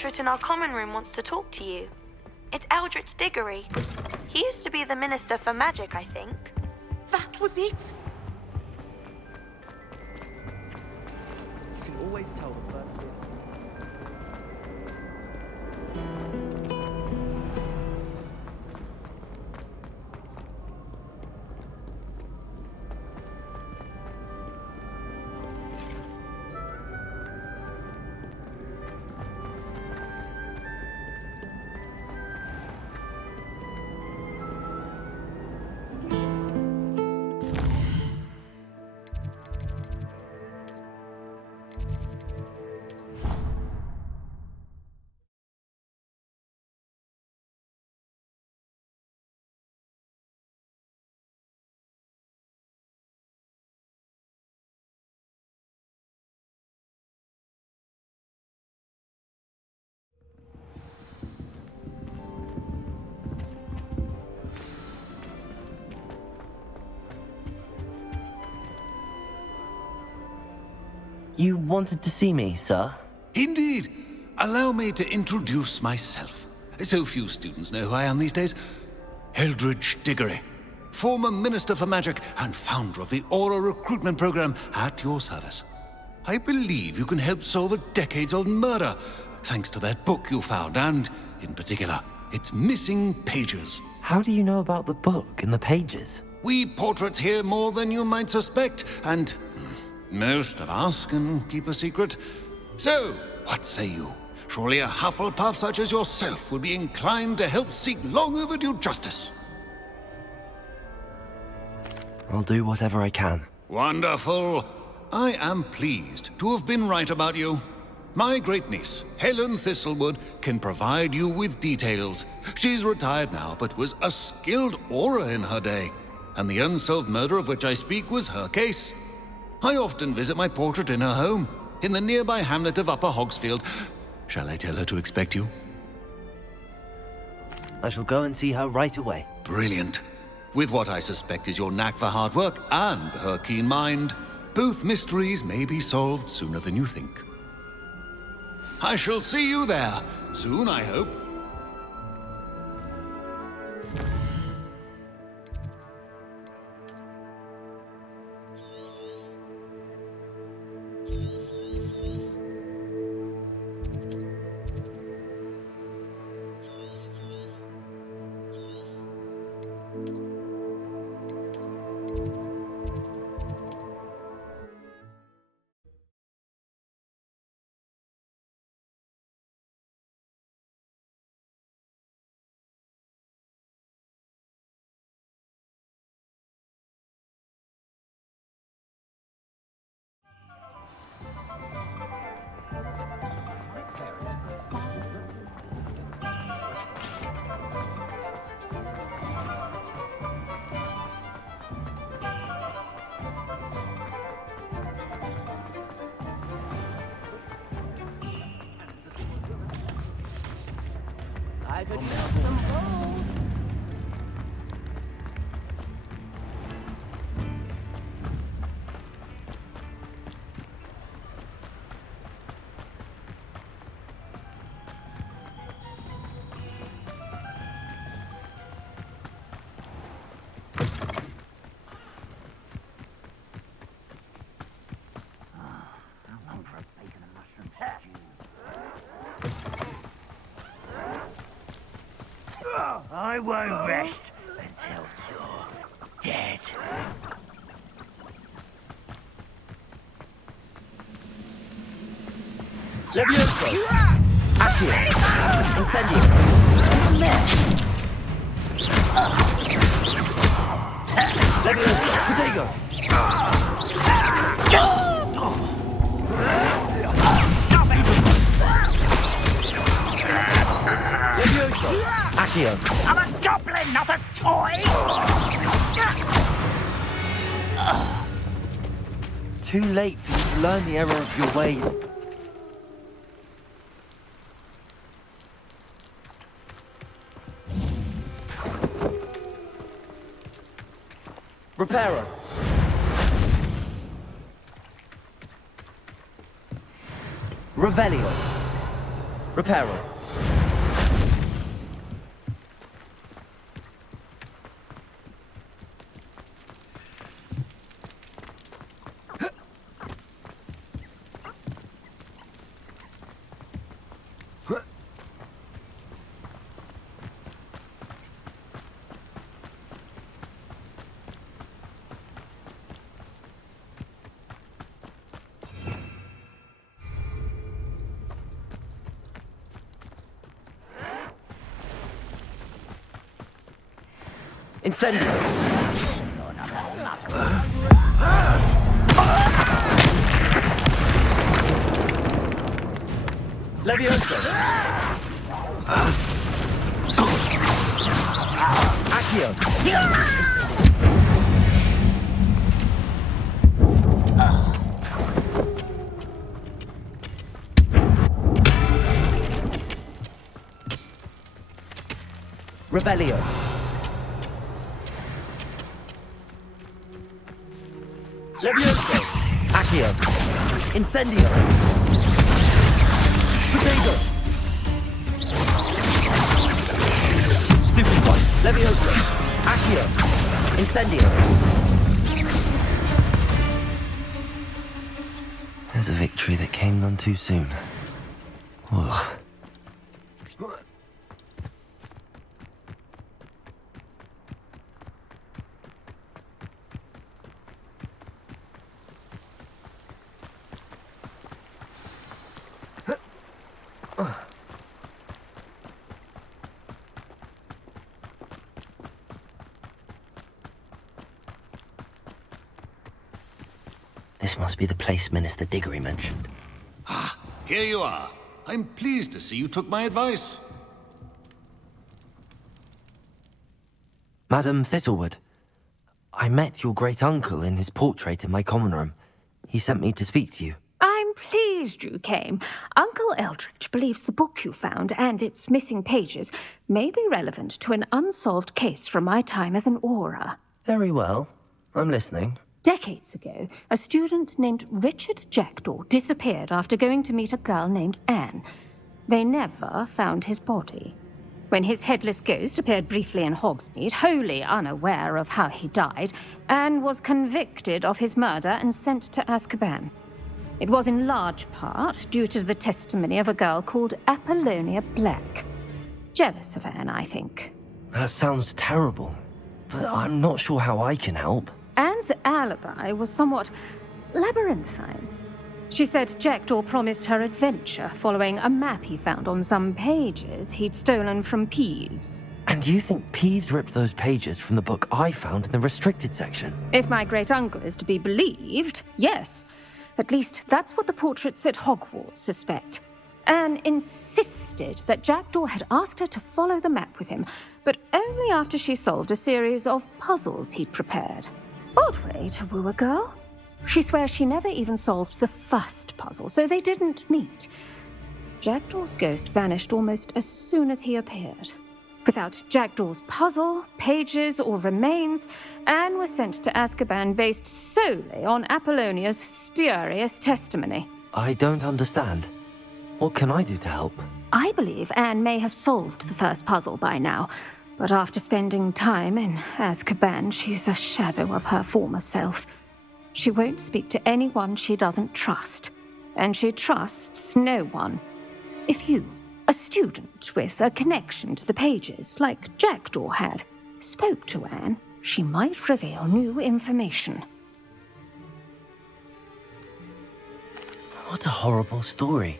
portrait in our common room wants to talk to you. It's Eldritch Diggory. He used to be the Minister for Magic, I think. That was it? You can always tell the first year. You wanted to see me, sir? Indeed. Allow me to introduce myself. So few students know who I am these days. Eldritch Diggory, former Minister for Magic and founder of the Aura Recruitment Program, at your service. I believe you can help solve a decades-old murder, thanks to that book you found, and, in particular, its missing pages. How do you know about the book and the pages? We portraits hear more than you might suspect, and most of us can keep a secret. So, what say you? Surely a Hufflepuff such as yourself would be inclined to help seek long overdue justice. I'll do whatever I can. Wonderful. I am pleased to have been right about you. My great-niece, Helen Thistlewood, can provide you with details. She's retired now, but was a skilled aura in her day. And the unsolved murder of which I speak was her case. I often visit my portrait in her home, in the nearby hamlet of Upper Hogsfield. Shall I tell her to expect you? I shall go and see her right away. Brilliant. With what I suspect is your knack for hard work and her keen mind, both mysteries may be solved sooner than you think. I shall see you there, soon I hope. I could milk them both. I won't rest until you're dead. Levioso! Accio! Incendio! Levioso! Protego! Stop it! Levioso! Accio! I'm a goblin, not a toy! Too late for you to learn the error of your ways. Reparo. Revelio. Repair her. Incendio! Levioso! Accio! Revelio! Levioso! Accio! Incendio! Potato! Stupefy! Levioso! Accio! Incendio! There's a victory that came none too soon. Ugh. This must be the place Minister Diggory mentioned. Ah, here you are. I'm pleased to see you took my advice. Madam Thistlewood, I met your great-uncle in his portrait in my common room. He sent me to speak to you. I'm pleased you came. Uncle Eldritch believes the book you found and its missing pages may be relevant to an unsolved case from my time as an aura. Very well. I'm listening. Decades ago, a student named Richard Jackdaw disappeared after going to meet a girl named Anne. They never found his body. When his headless ghost appeared briefly in Hogsmeade, wholly unaware of how he died, Anne was convicted of his murder and sent to Azkaban. It was in large part due to the testimony of a girl called Apollonia Black. Jealous of Anne, I think. That sounds terrible, but I'm not sure how I can help. Anne's alibi was somewhat labyrinthine. She said Jackdaw promised her adventure following a map he found on some pages he'd stolen from Peeves. And you think Peeves ripped those pages from the book I found in the restricted section? If my great-uncle is to be believed, yes. At least that's what the portraits at Hogwarts suspect. Anne insisted that Jackdaw had asked her to follow the map with him, but only after she solved a series of puzzles he'd prepared. Odd way to woo a girl. She swears she never even solved the first puzzle, so they didn't meet. Jackdaw's ghost vanished almost as soon as he appeared. Without Jackdaw's puzzle, pages, or remains, Anne was sent to Azkaban based solely on Apollonia's spurious testimony. I don't understand. What can I do to help? I believe Anne may have solved the first puzzle by now, but after spending time in Azkaban, she's a shadow of her former self. She won't speak to anyone she doesn't trust, and she trusts no one. If you, a student with a connection to the pages, like Jackdaw had, spoke to Anne, she might reveal new information. What a horrible story.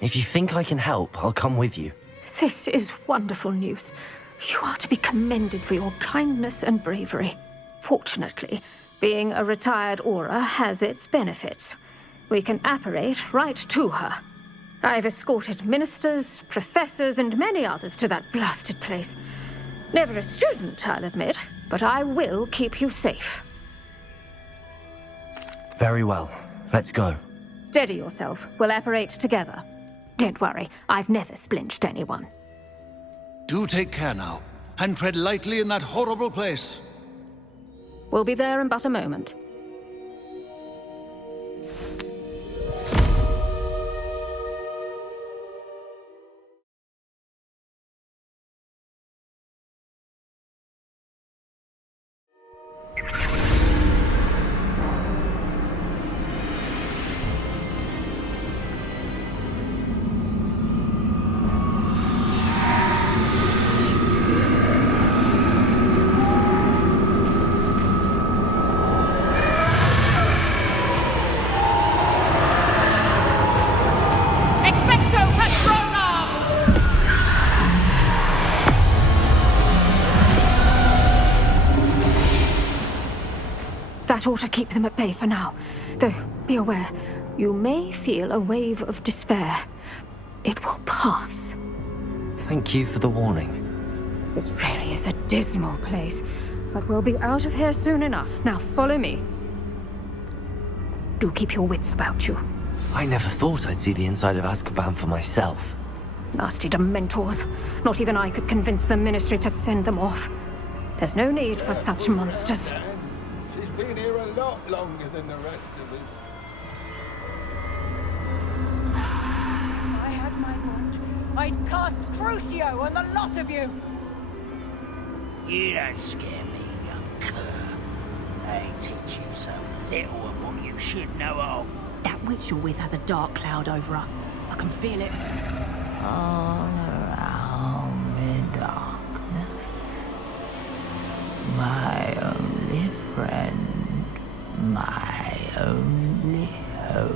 If you think I can help, I'll come with you. This is wonderful news. You are to be commended for your kindness and bravery. Fortunately, being a retired aura has its benefits. We can apparate right to her. I've escorted ministers, professors, and many others to that blasted place. Never a student, I'll admit, but I will keep you safe. Very well. Let's go. Steady yourself. We'll apparate together. Don't worry, I've never splinched anyone. Do take care now, and tread lightly in that horrible place. We'll be there in but a moment. That ought to keep them at bay for now. Though, be aware, you may feel a wave of despair. It will pass. Thank you for the warning. This really is a dismal place, but we'll be out of here soon enough. Now follow me. Do keep your wits about you. I never thought I'd see the inside of Azkaban for myself. Nasty Dementors. Not even I could convince the Ministry to send them off. There's no need for such monsters. She's been here a lot longer than the rest of us. I had my wand. I'd cast Crucio on the lot of you. You don't scare me, young cur. They teach you so little of what you should know of. That witch you're with has a dark cloud over her. I can feel it. All around me darkness. My only friend. My only hope.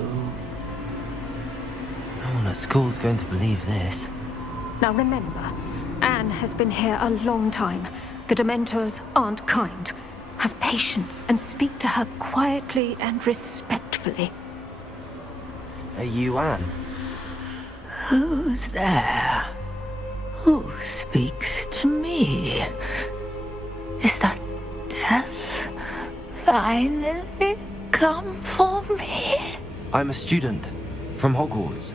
No one at school's going to believe this. Now remember, Anne has been here a long time. The Dementors aren't kind. Have patience and speak to her quietly and respectfully. Are you Anne? Who's there? Who speaks to me? Is that death finally come for me? I'm a student from Hogwarts.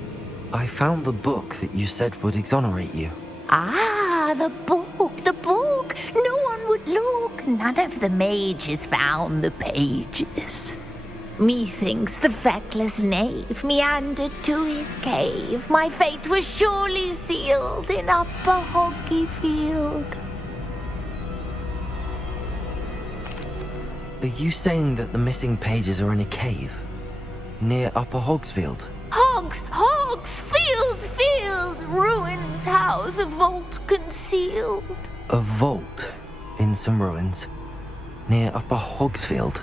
I found the book that you said would exonerate you. Ah, the book, the book. No one would look. None of the mages found the pages. Methinks the feckless knave meandered to his cave. My fate was surely sealed in Upper Hoggyfield. Are you saying that the missing pages are in a cave? Near Upper Hogsfield? Field, ruins house, a vault concealed. A vault in some ruins near Upper Hogsfield.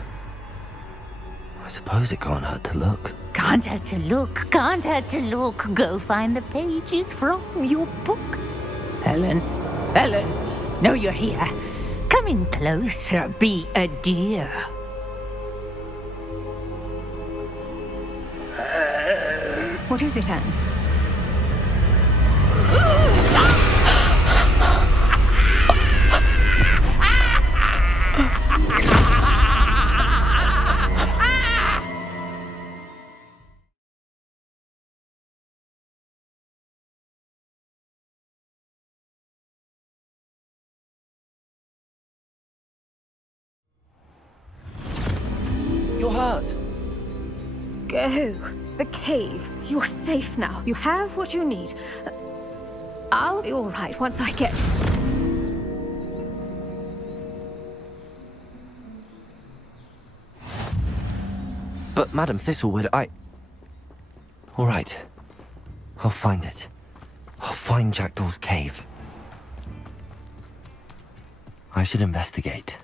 I suppose it can't hurt to look. Can't hurt to look, can't hurt to look. Go find the pages from your book. Helen, know you're here. Come in closer, be a dear. What is it, Anne? You're hurt. Go. The cave. You're safe now. You have what you need. I'll be all right once I get... But Madam Thistlewood, all right. I'll find it. I'll find Jackdaw's cave. I should investigate.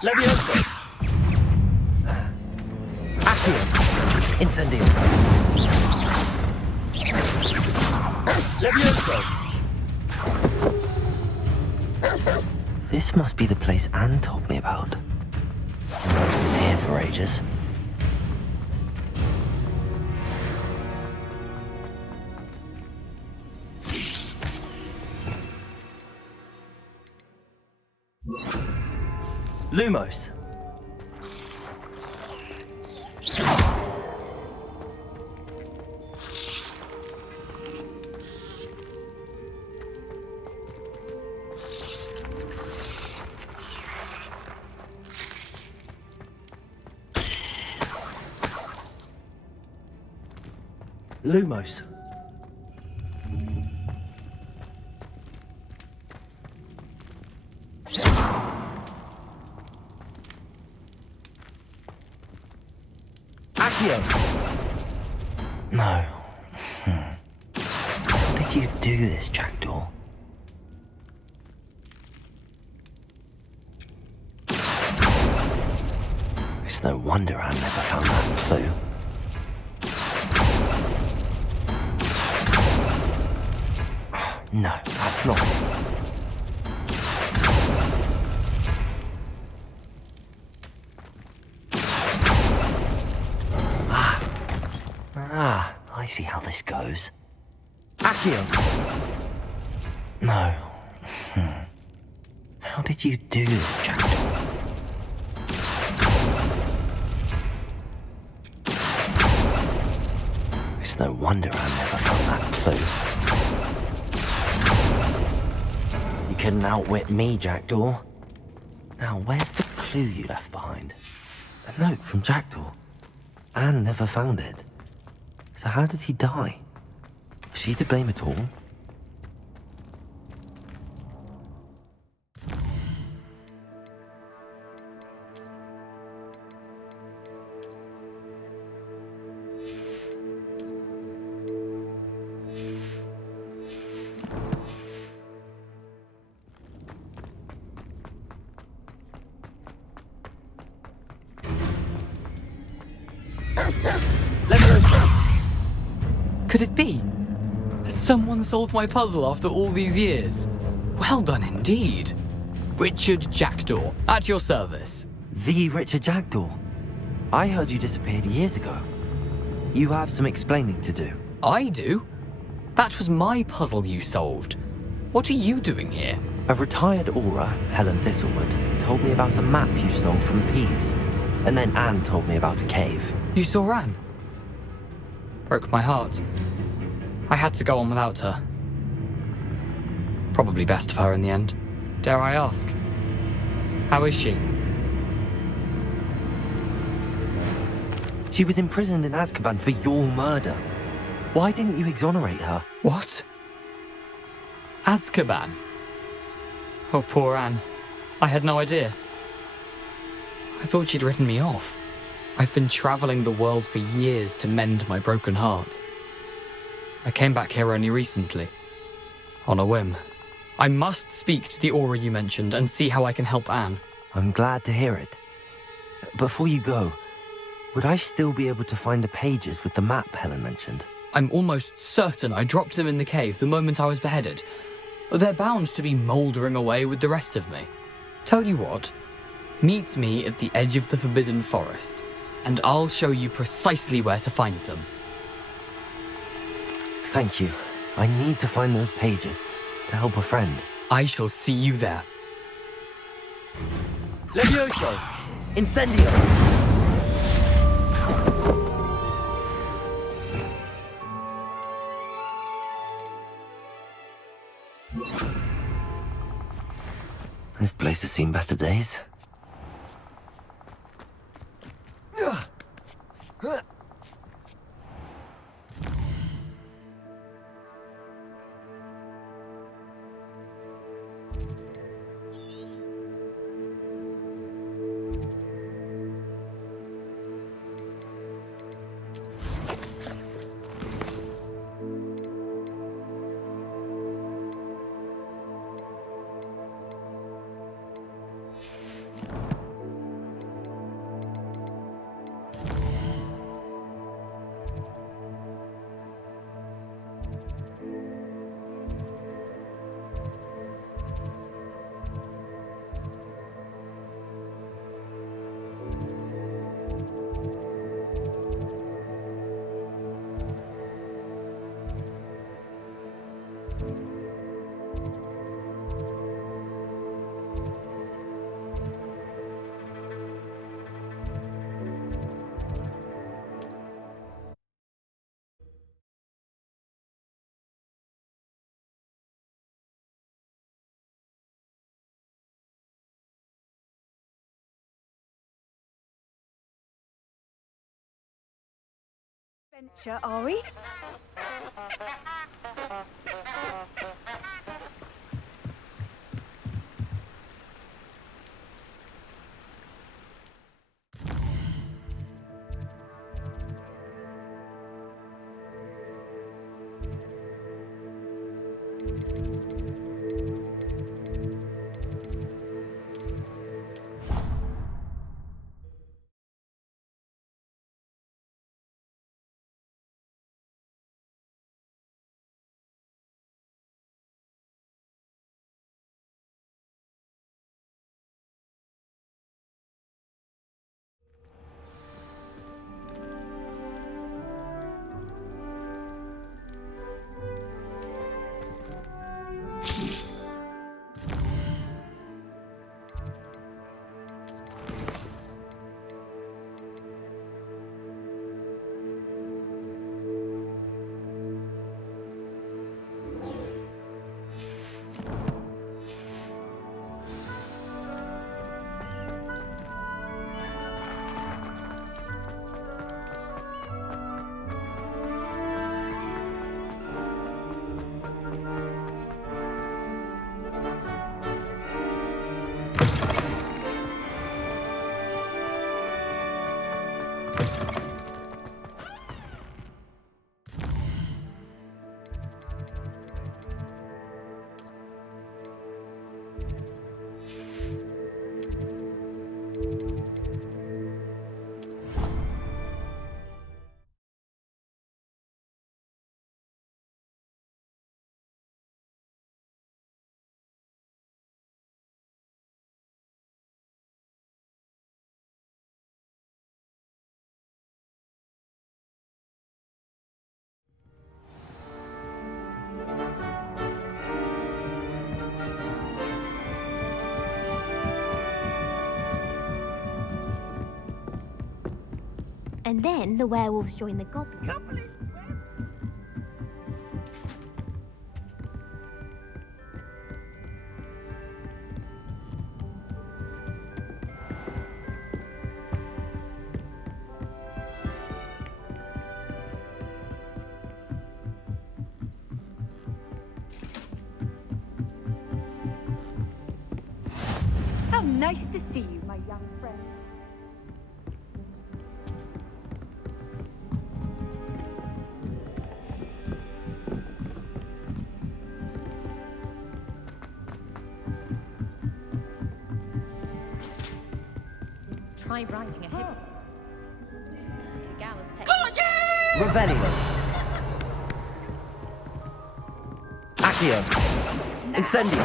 Levioso! Accio! Incendio! Levioso! This must be the place Anne told me about. I've been here for ages. Lumos. Lumos. Accio! No. How did you do this, Jackdaw? It's no wonder I never found that clue. No, that's not it. I see how this goes. Accio! No. How did you do this, Jackdaw? It's no wonder I never found that clue. You couldn't outwit me, Jackdaw. Now, where's the clue you left behind? A note from Jackdaw. Anne never found it. So how did he die? Was she to blame at all? Could it be? Has someone solved my puzzle after all these years? Well done indeed. Richard Jackdaw, at your service. The Richard Jackdaw? I heard you disappeared years ago. You have some explaining to do. I do? That was my puzzle you solved. What are you doing here? A retired Aura, Helen Thistlewood, told me about a map you stole from Peeves. And then Anne told me about a cave. You saw Anne? Broke my heart. I had to go on without her. Probably best of her in the end. Dare I ask? How is she? She was imprisoned in Azkaban for your murder. Why didn't you exonerate her? What? Azkaban? Oh, poor Anne. I had no idea. I thought she'd written me off. I've been traveling the world for years to mend my broken heart. I came back here only recently. On a whim. I must speak to the Aura you mentioned and see how I can help Anne. I'm glad to hear it. Before you go, would I still be able to find the pages with the map Helen mentioned? I'm almost certain I dropped them in the cave the moment I was beheaded. They're bound to be mouldering away with the rest of me. Tell you what, meet me at the edge of the Forbidden Forest, and I'll show you precisely where to find them. Thank you. I need to find those pages to help a friend. I shall see you there. Levioso! Incendio! This place has seen better days. Adventure, are we? And then the werewolves join the goblins. How nice to see you, my young friend. Try riding a hippo. Revelio. Accio. Incendio.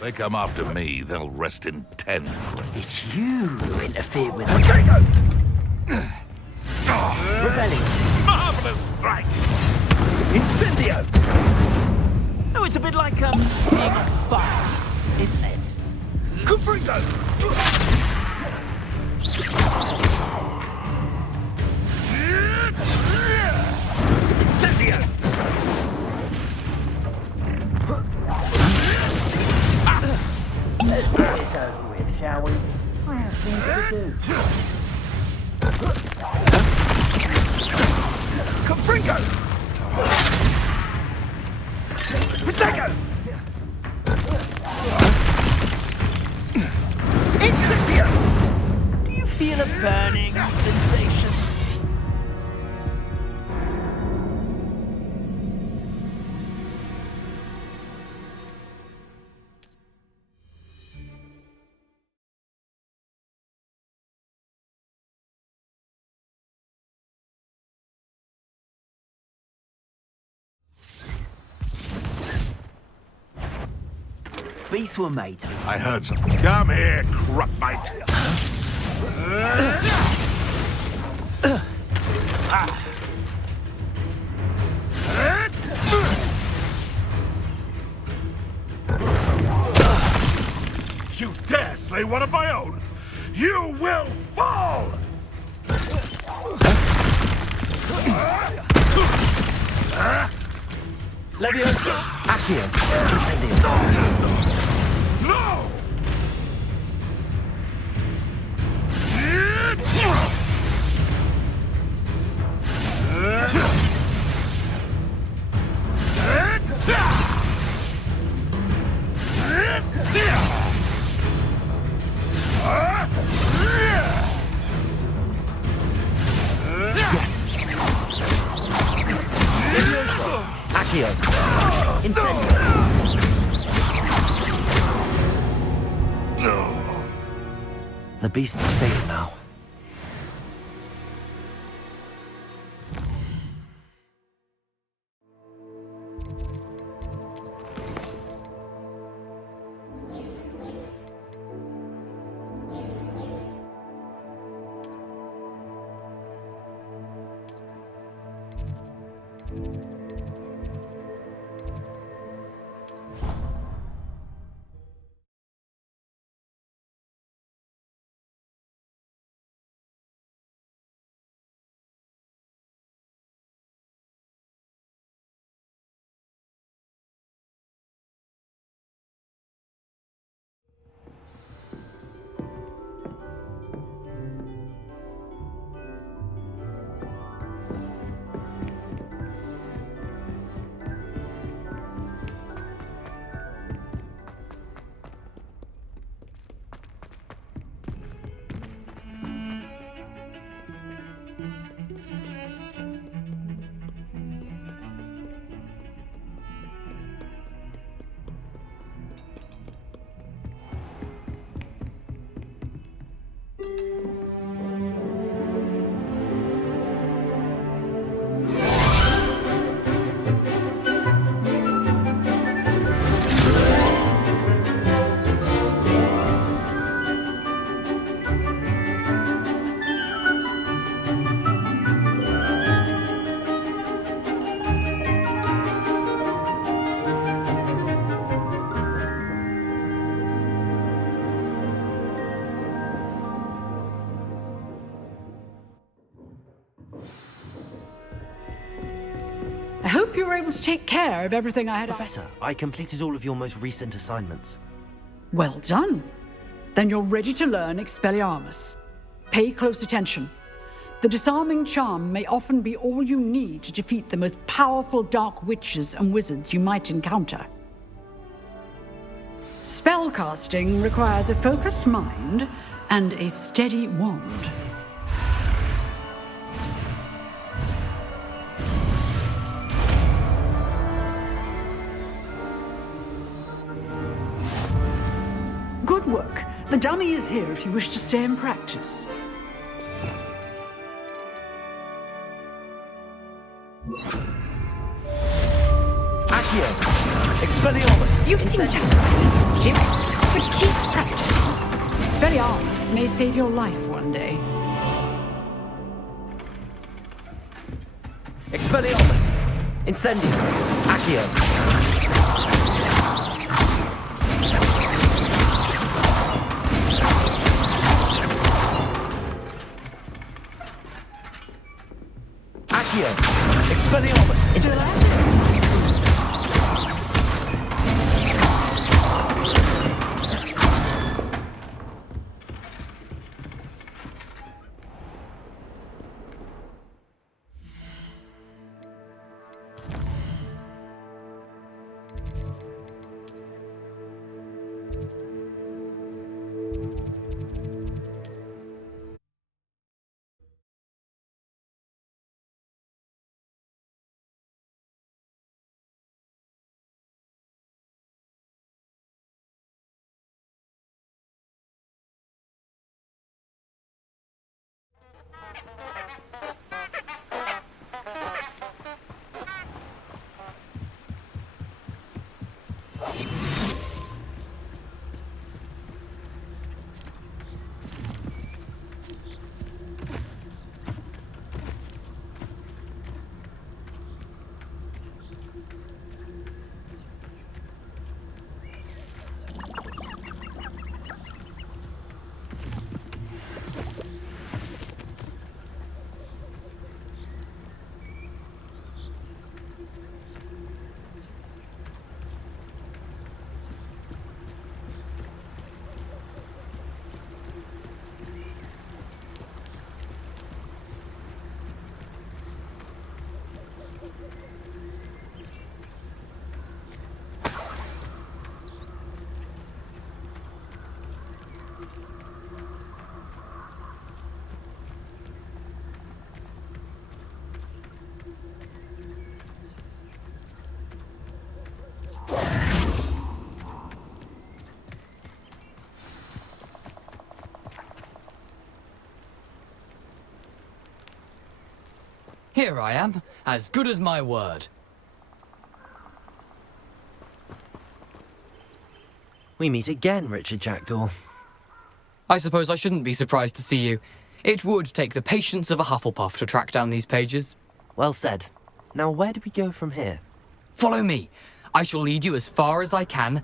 They come after me, they'll rest in 10. It's you who interfered with Potato! Revelio. Marvelous strike! Incendio. Oh, it's a bit like, being on fire, isn't it? Confringo! Incendio. Let's get it over with, shall we? I have things to do. Confringo. Potato. Incendio. Do you feel a burning sensation? Beasts were made to be. I heard something. Come here, crupmate. You dare slay one of my own? You will fall! Leviosa. Accio. Incendio. No! Yes. Leviosa. Accio. Incendio. The beast is safe now. hope you were able to take care of everything I had. Professor, I completed all of your most recent assignments. Well done. Then you're ready to learn Expelliarmus. Pay close attention. The disarming charm may often be all you need to defeat the most powerful dark witches and wizards you might encounter. Spellcasting requires a focused mind and a steady wand. Good work. The dummy is here if you wish to stay and practice. Accio! Expelliarmus! You seem to have the spirit, but keep practicing. Expelliarmus may save your life one day. Expelliarmus! Incendio! Accio! Accio! Expelliarmus! Incendio! Here I am, as good as my word. We meet again, Richard Jackdaw. I suppose I shouldn't be surprised to see you. It would take the patience of a Hufflepuff to track down these pages. Well said. Now, where do we go from here? Follow me. I shall lead you as far as I can,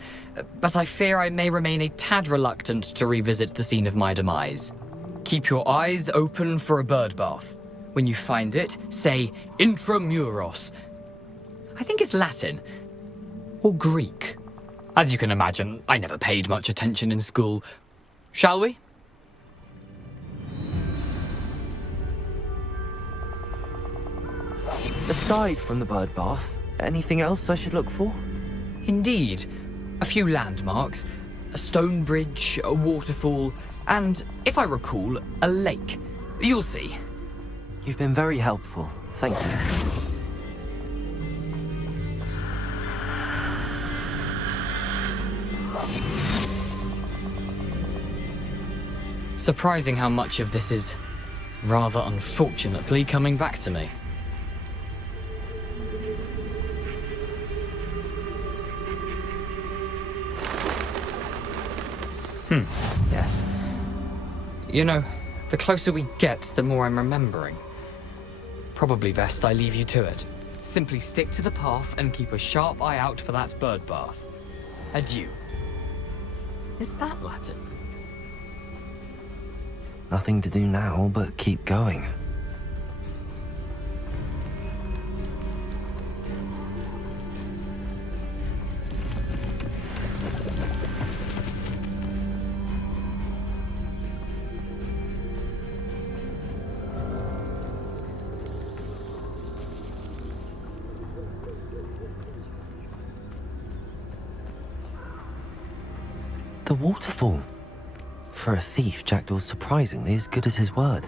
but I fear I may remain a tad reluctant to revisit the scene of my demise. Keep your eyes open for a bird bath. When you find it, say intramuros. I think it's Latin. Or Greek. As you can imagine, I never paid much attention in school. Shall we? Aside from the bird bath, anything else I should look for? Indeed. A few landmarks, a stone bridge, a waterfall, and, if I recall, a lake. You'll see. You've been very helpful. Thank you. Surprising how much of this is, rather unfortunately, coming back to me. Yes. You know, the closer we get, the more I'm remembering. Probably best I leave you to it. Simply stick to the path and keep a sharp eye out for that bird bath. Adieu. Is that Latin? Nothing to do now but keep going. The waterfall. For a thief, Jackdaw's surprisingly as good as his word.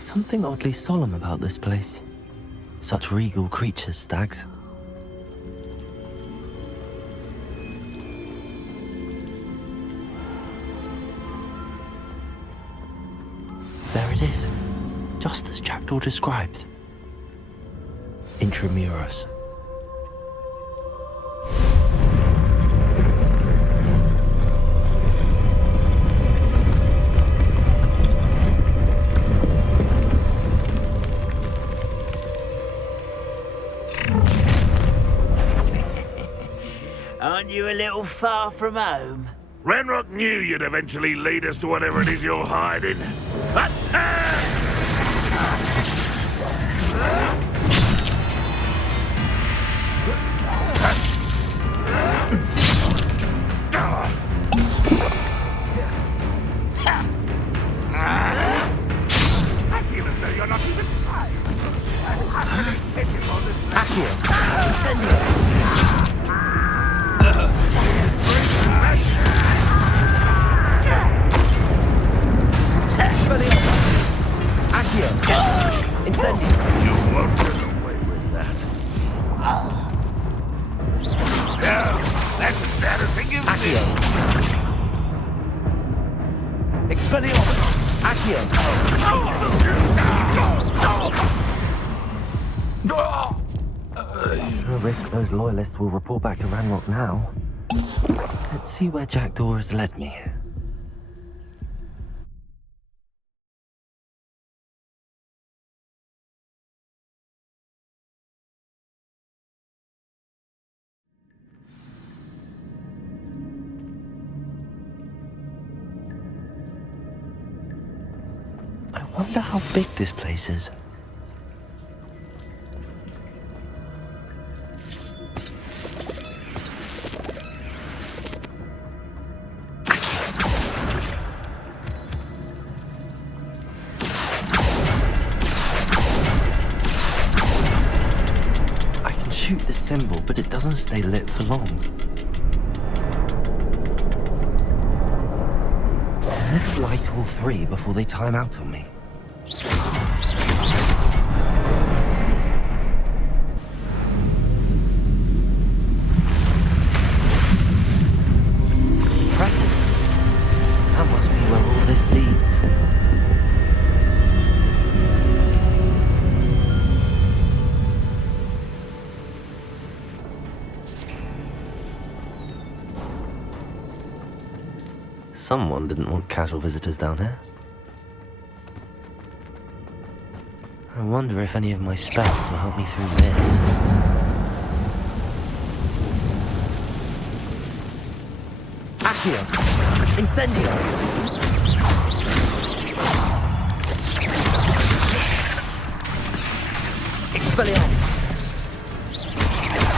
Something oddly solemn about this place. Such regal creatures, stags. There it is, just as Jackdaw described. Intramuros. Aren't you a little far from home? Ranrock knew you'd eventually lead us to whatever it is you're hiding. Attack! No risk those loyalists will report back to Ranrock now. Let's see where Jackdaw has led me. I wonder how big this place is. Shoot the symbol, but it doesn't stay lit for long. Let's light all three before they time out on me. Impressive. That must be where all this leads. Someone didn't want casual visitors down here. I wonder if any of my spells will help me through this. Accio! Incendio! Expelliarmus!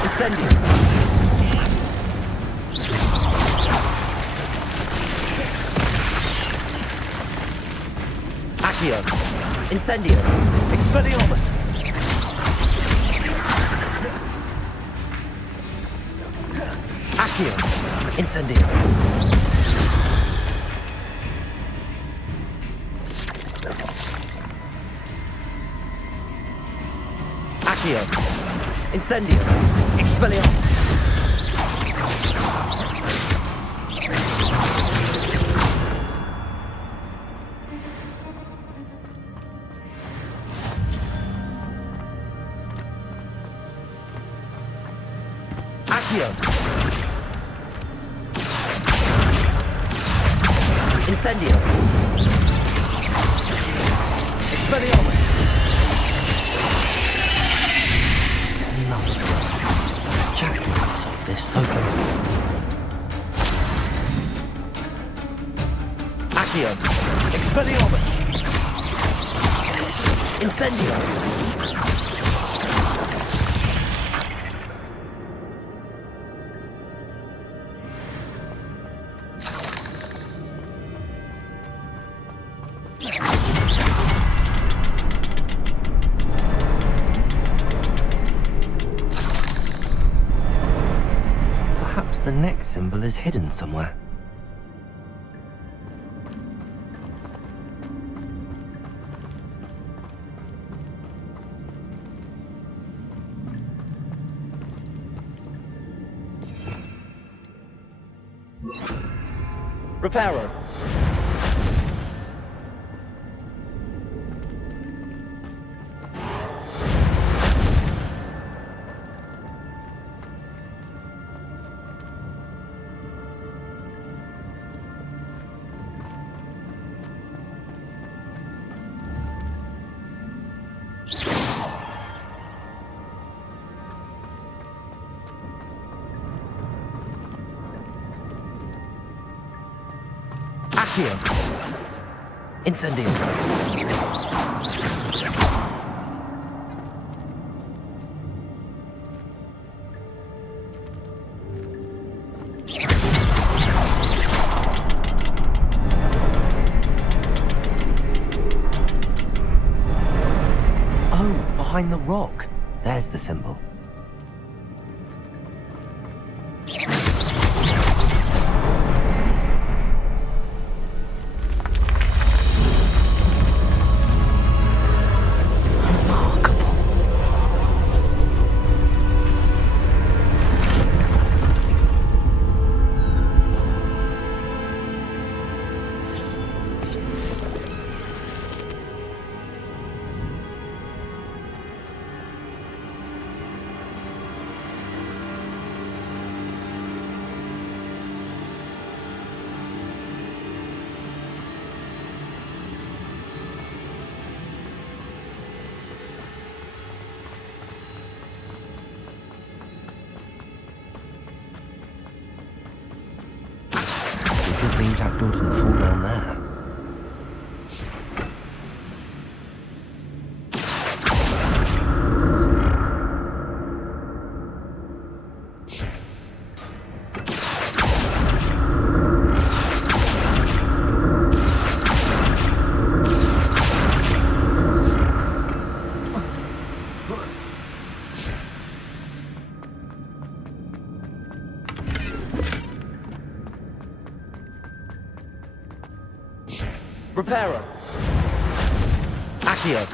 Incendio! Accio! Incendio! Expelliarmus! Accio! Incendio! Accio! Incendio! Expelliarmus! Incendio! Expelliarmus! Enough of this. Jack will solve this so good. Accio! Expelliarmus! Incendio! Perhaps the next symbol is hidden somewhere. Reparo! Accio! Incendio! Oh, behind the rock. There's the symbol. Good thing Jackdaw didn't fall down there. Reparo! Accio!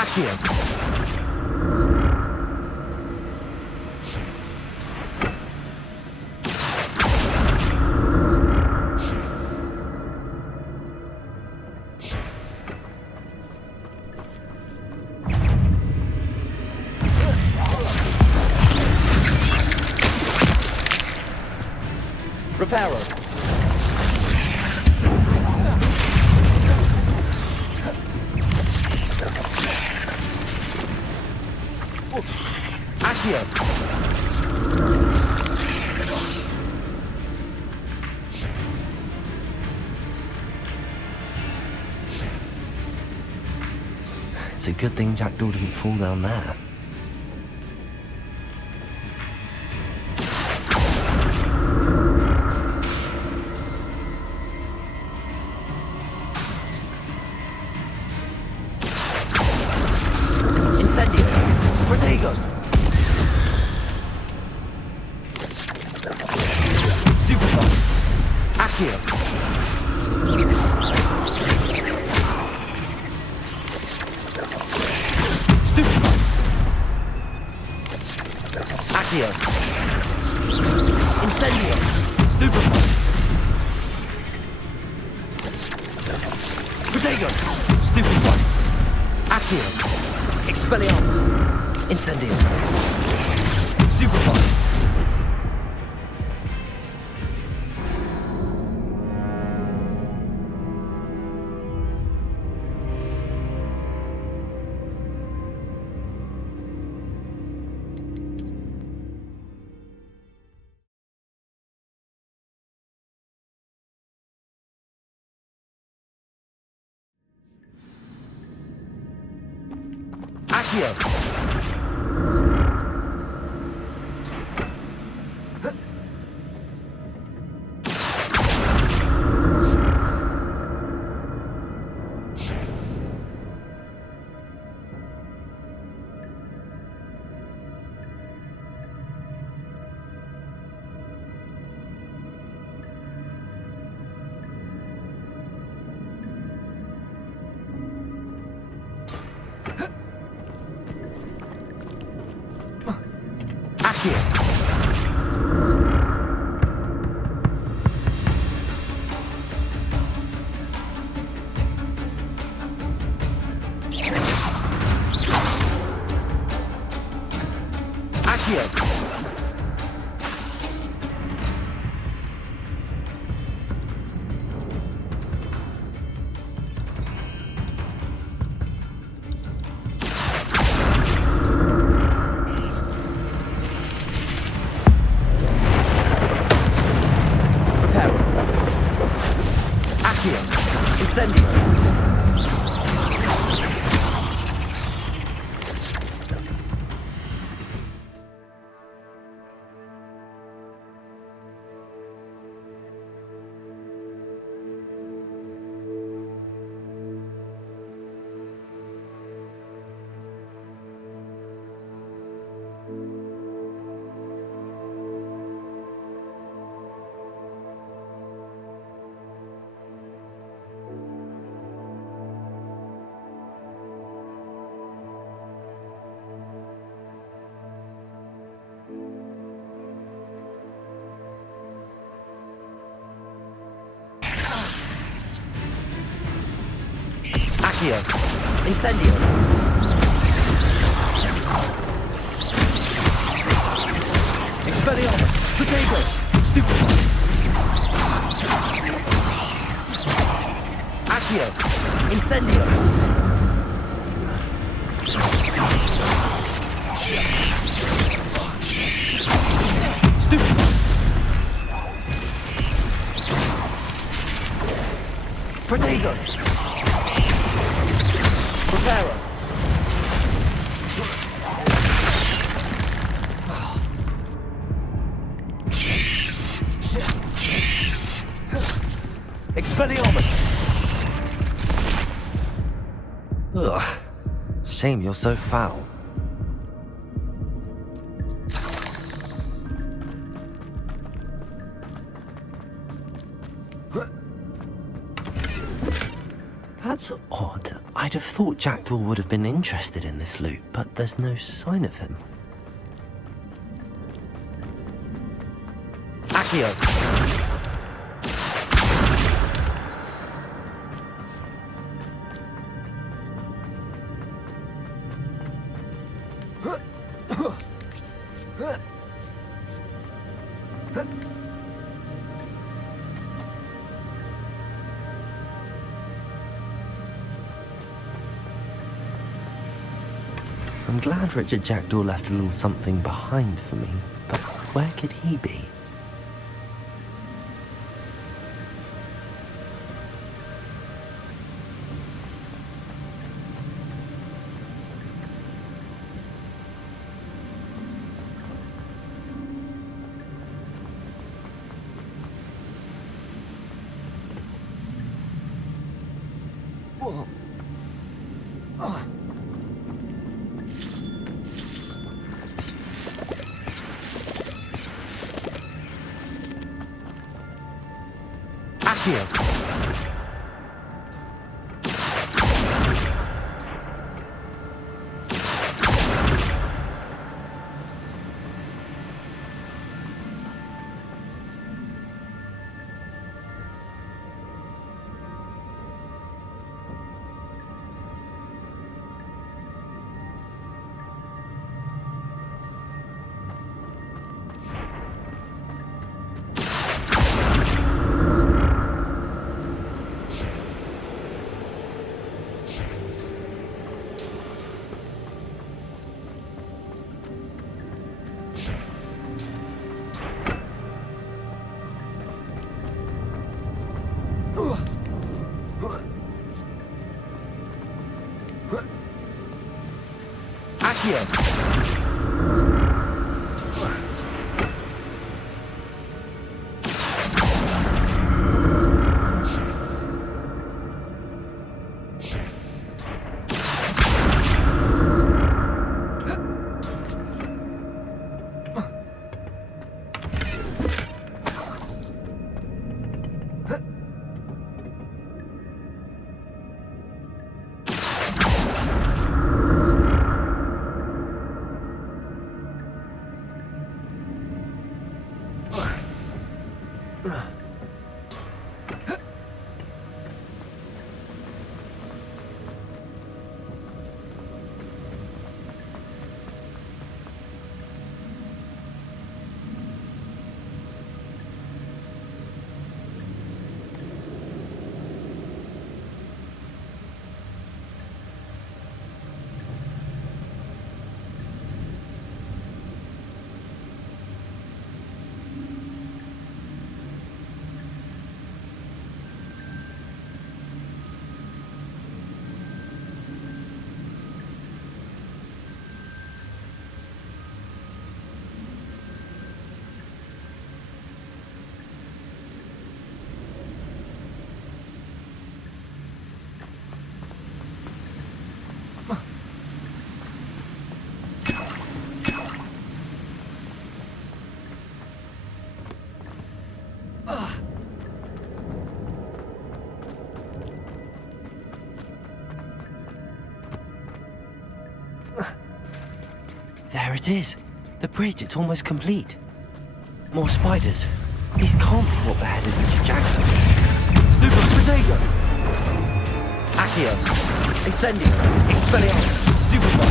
Accio! Reparo! Accio! It's a good thing Jackdaw didn't fall down there. Accio. Stupefy. Accio. Incendio. Stupefy. Protego. Stupefy. Accio. Expelliarmus. Incendio. Stupefy. Accio. Accio. Incendio. Expelliarmus. Protego. Stupefy. Accio. Incendio. Stupefy. Protego. Preparo. Expelliarmus. Ugh. Shame you're so foul. That's odd. I'd have thought Jackdaw would have been interested in this loot, but there's no sign of him. Accio. I'm glad Richard Jackdaw left a little something behind for me, but where could he be? Whoa. Accio. Accio. There it is. The bridge, it's almost complete. More spiders. These can't be what beheaded Richard Jackson. Stupid Potato! Accio. Incendio. Expelliarmus. Stupefy.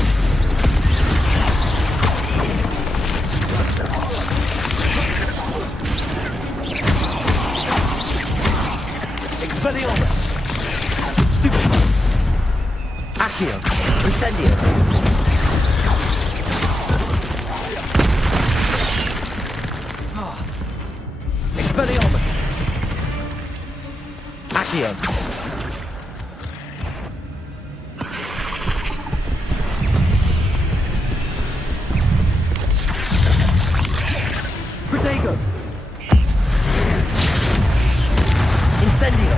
Expelliarmus. Stupefy. Accio. Incendio. Expelliarmus! Accio! Protego! Incendio!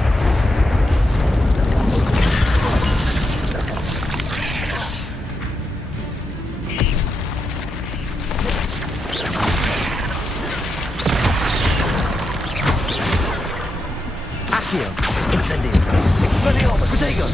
Incendio! Expelliarmus! Protego!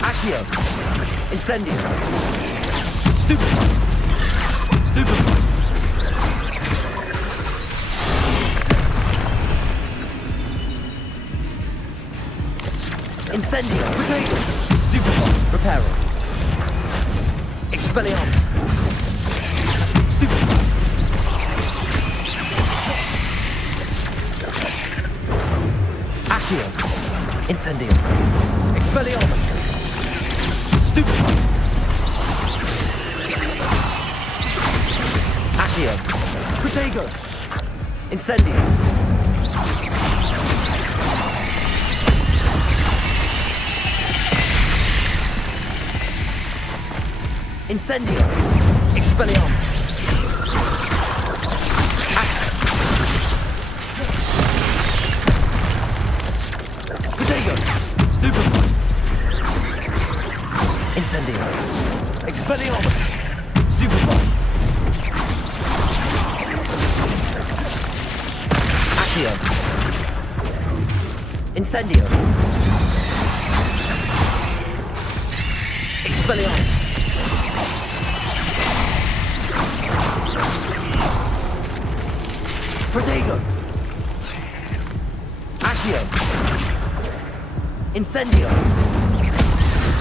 Accio! Incendio! Stupefy! Stupefy! Incendio! Potato! Stupefy! Reparo! Expelliarmus! Stupefy! Accio! Incendio! Expelliarmus! Stupefy! Accio! Protego! Incendio! Incendio! Expelliarmus! Incendio. Expelliarmus. Protego. Accio. Incendio.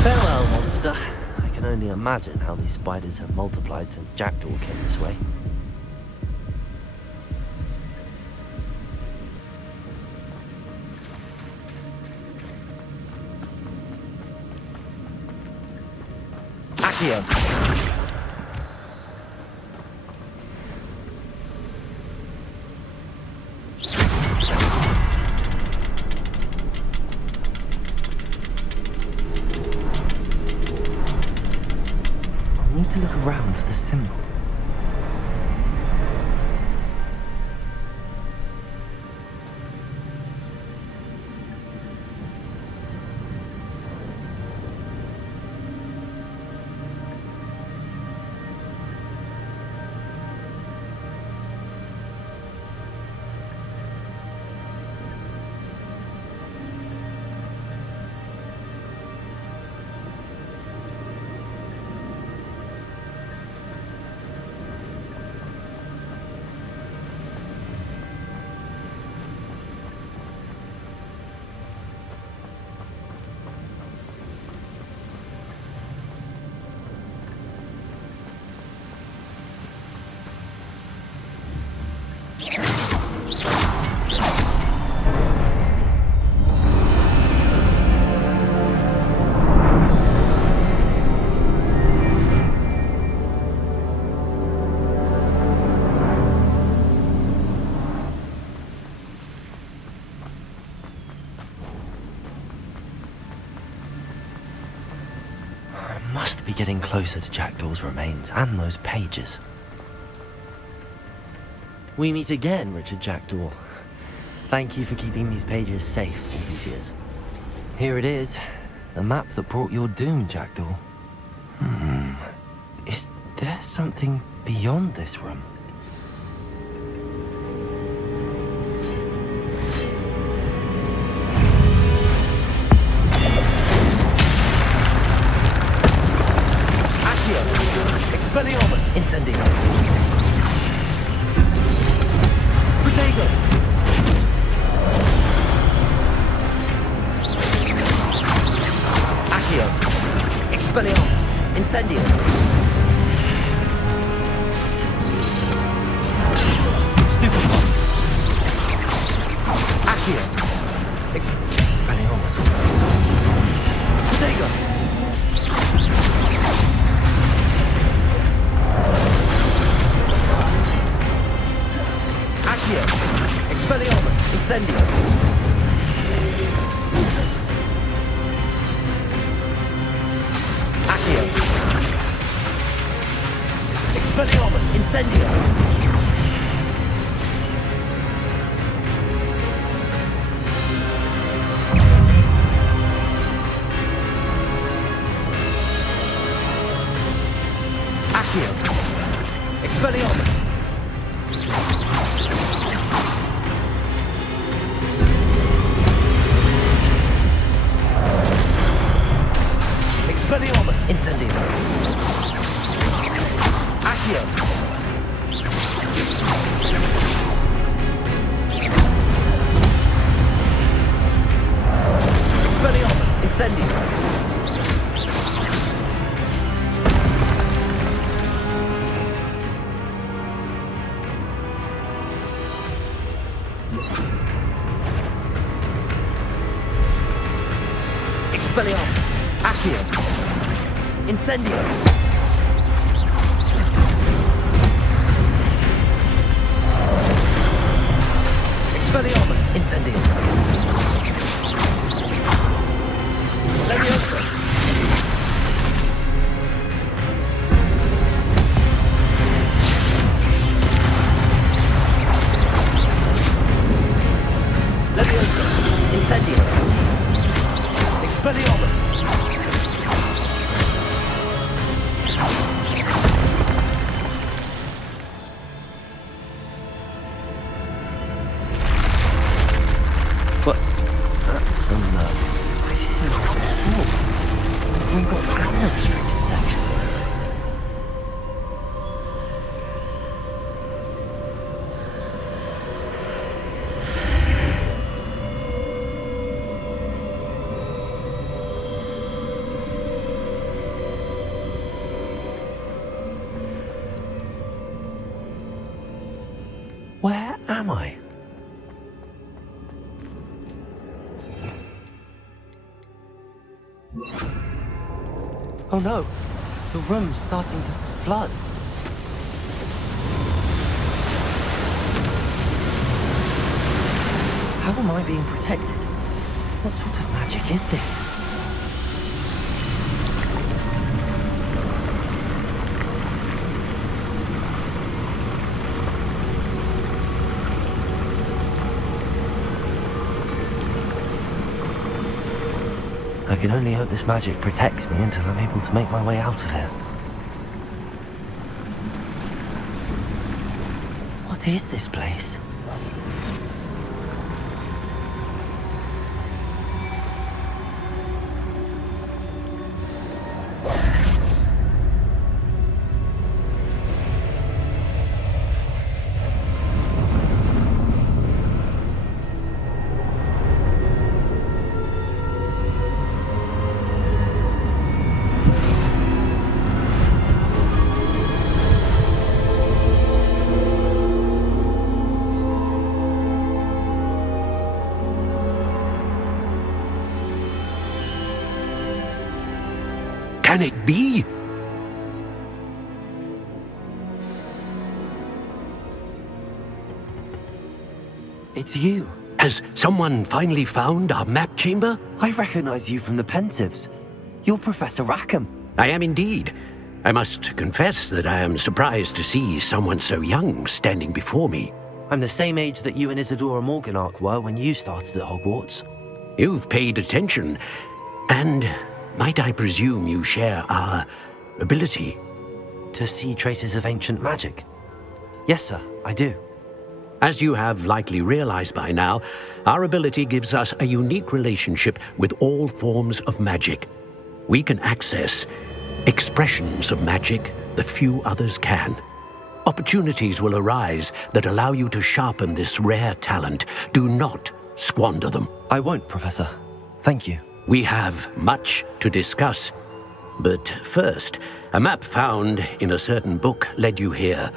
Farewell, monster. I can only imagine how these spiders have multiplied since Jackdaw came this way. Accio. I need to look around for the symbol. Must be getting closer to Jackdaw's remains and those pages. We meet again, Richard Jackdaw. Thank you for keeping these pages safe all these years. Here it is, the map that brought your doom, Jackdaw. Is there something beyond this room? Expelliarmus. Incendio. Protego. Accio. Expelliarmus. Incendio. Stupid one. Accio. Expelliarmus with so many points. Protego. Expelliarmus. Incendio. Accio. Expelliarmus. Incendio. Accio. Expelliarmus. Expelliarmus. Incendio. Accio. Expelliarmus. Incendio. Expelliarmus. Accio. Incendio. Expelliarmus. Incendio. Leviosa. Leviosa. Incendio. Expelliarmus. some... I've seen this before. Gringotts and the restricted section. Where am I? Oh no! The room's starting to flood. How am I being protected? What sort of magic is this? I can only hope this magic protects me until I'm able to make my way out of here. What is this place? Can it be? It's you. Has someone finally found our map chamber? I recognize you from the Pensieves. You're Professor Rackham. I am indeed. I must confess that I am surprised to see someone so young standing before me. I'm the same age that you and Isadora Morganach were when you started at Hogwarts. You've paid attention, and might I presume you share our ability? To see traces of ancient magic? Yes, sir, I do. As you have likely realized by now, our ability gives us a unique relationship with all forms of magic. We can access expressions of magic that few others can. Opportunities will arise that allow you to sharpen this rare talent. Do not squander them. I won't, Professor. Thank you. We have much to discuss. But first, a map found in a certain book led you here.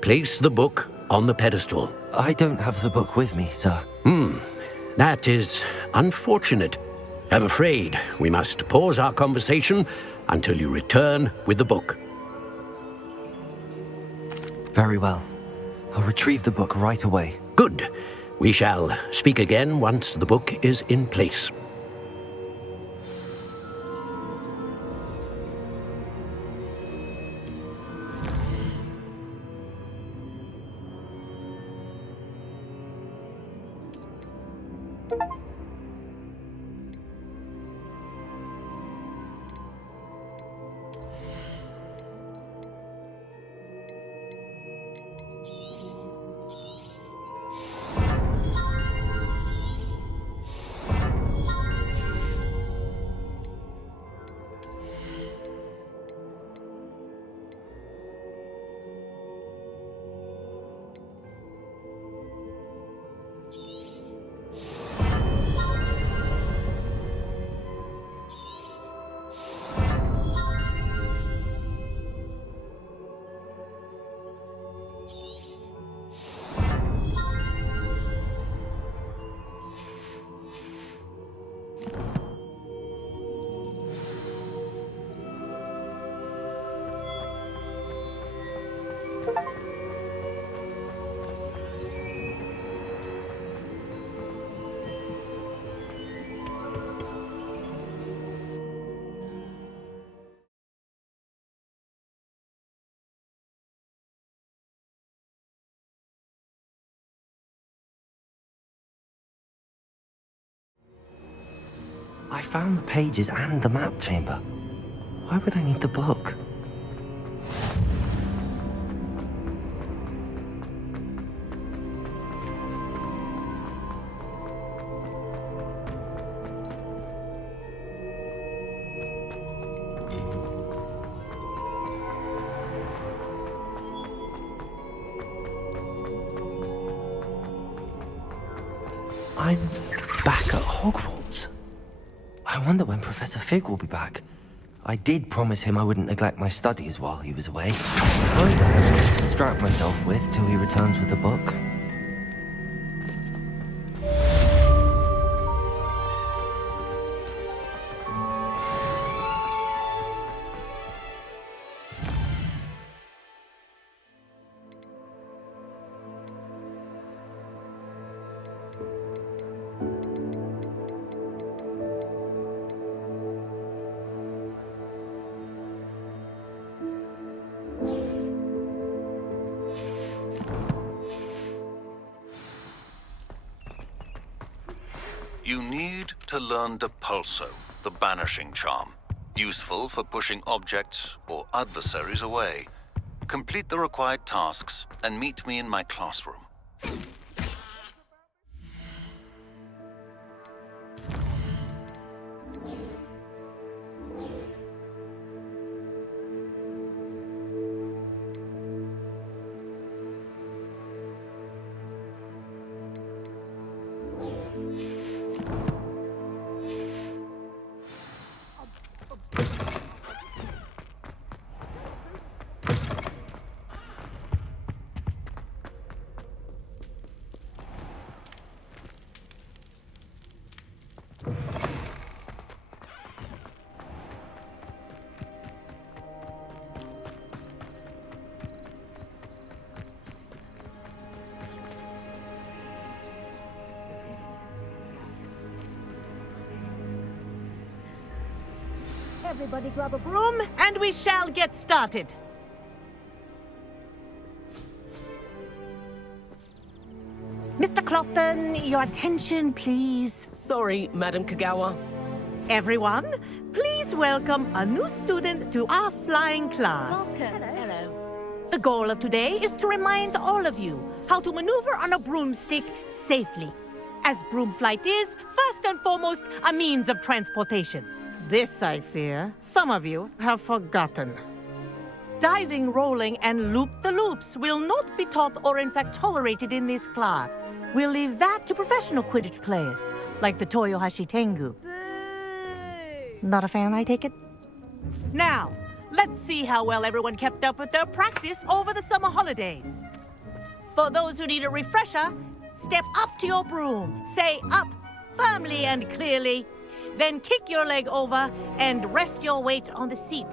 Place the book on the pedestal. I don't have the book with me, sir. That is unfortunate. I'm afraid we must pause our conversation until you return with the book. Very well. I'll retrieve the book right away. Good. We shall speak again once the book is in place. I found the pages and the map chamber. Why would I need the book? I'm back at Hogwarts. I wonder when Professor Fig will be back. I did promise him I wouldn't neglect my studies while he was away. Suppose I have to distract myself with till he returns with a book. You need to learn Depulso, the banishing charm. Useful for pushing objects or adversaries away. Complete the required tasks and meet me in my classroom. Everybody grab a broom, and we shall get started. Mr. Clopton, your attention, please. Sorry, Madam Kagawa. Everyone, please welcome a new student to our flying class. Welcome. Hello. The goal of today is to remind all of you how to maneuver on a broomstick safely, as broom flight is, first and foremost, a means of transportation. This, I fear, some of you have forgotten. Diving, rolling, and loop-the-loops will not be taught or in fact tolerated in this class. We'll leave that to professional Quidditch players, like the Toyohashi Tengu. Not a fan, I take it? Now, let's see how well everyone kept up with their practice over the summer holidays. For those who need a refresher, step up to your broom, say up firmly and clearly, then kick your leg over and rest your weight on the seat.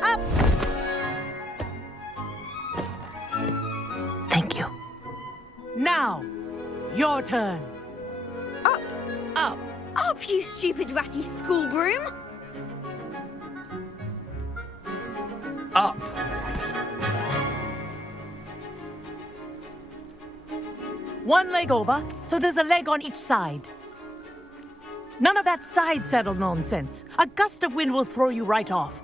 Up! Thank you. Now, your turn. Up! Up! Up, you stupid ratty school broom! Up! One leg over, so there's a leg on each side. None of that side saddle nonsense. A gust of wind will throw you right off.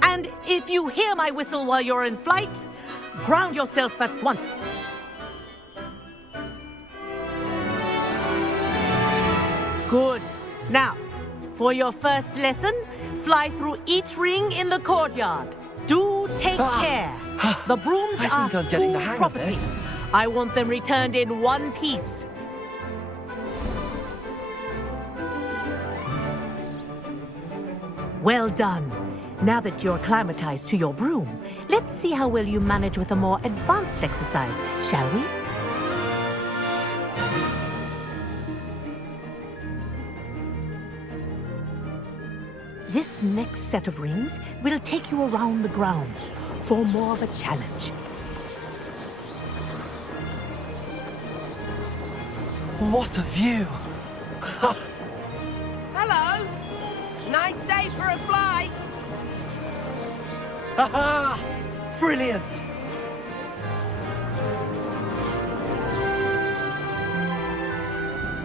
And if you hear my whistle while you're in flight, ground yourself at once. Good. Now, for your first lesson, fly through each ring in the courtyard. Do take care. The brooms are school property. I want them returned in one piece. Well done. Now that you're acclimatized to your broom, let's see how well you manage with a more advanced exercise, shall we? This next set of rings will take you around the grounds for more of a challenge. What a view! Hello! Nice day for a flight! Haha! Brilliant!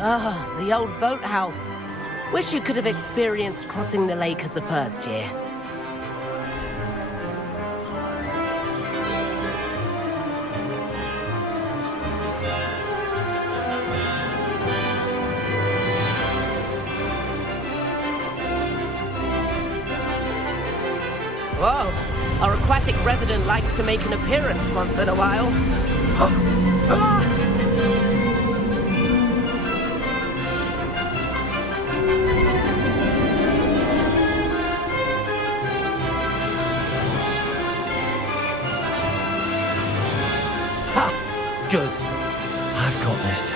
Ah, the old boathouse. Wish you could have experienced crossing the lake as the first year. aquatic resident likes to make an appearance once in a while. Ha! Good. I've got this.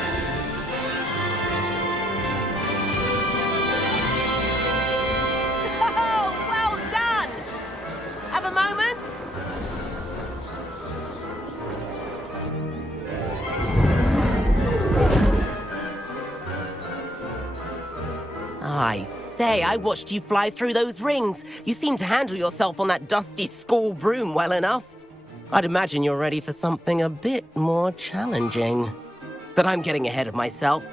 Oh, well done! Have a moment? I say, I watched you fly through those rings. You seem to handle yourself on that dusty school broom well enough. I'd imagine you're ready for something a bit more challenging. But I'm getting ahead of myself.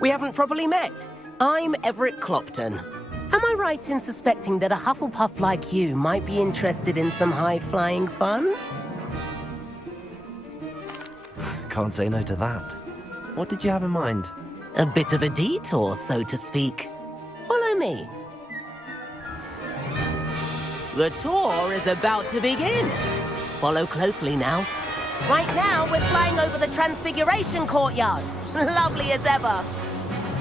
We haven't properly met. I'm Everett Clopton. Am I right in suspecting that a Hufflepuff like you might be interested in some high-flying fun? Can't say no to that. What did you have in mind? A bit of a detour, so to speak. Follow me. The tour is about to begin. Follow closely now. Right now, we're flying over the Transfiguration Courtyard. Lovely as ever.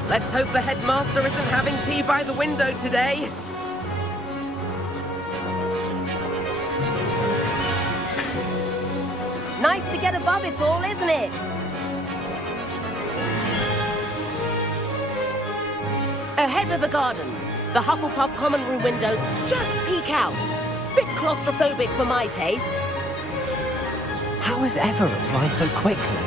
Let's hope the headmaster isn't having tea by the window today. Nice to get above it all, isn't it? Ahead of the gardens, the Hufflepuff common room windows just peek out. Bit claustrophobic for my taste. How is Everett flying so quickly?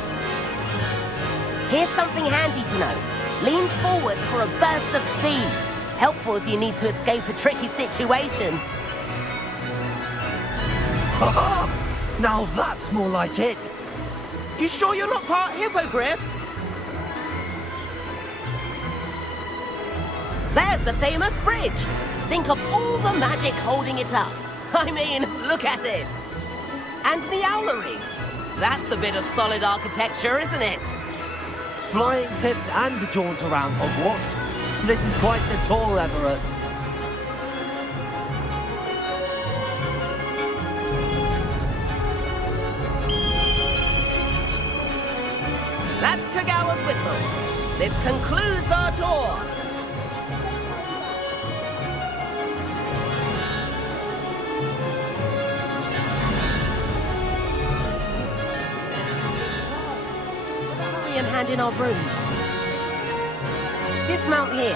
Here's something handy to know. Lean forward for a burst of speed. Helpful if you need to escape a tricky situation. Now that's more like it. You sure you're not part hippogriff? There's the famous bridge. Think of all the magic holding it up. I mean, look at it. And the owlery. That's a bit of solid architecture, isn't it? Flying tips and a jaunt around Hogwarts. This is quite the tour, Everett. That's Kagawa's whistle. This concludes our tour. And hand in our brooms. Dismount here.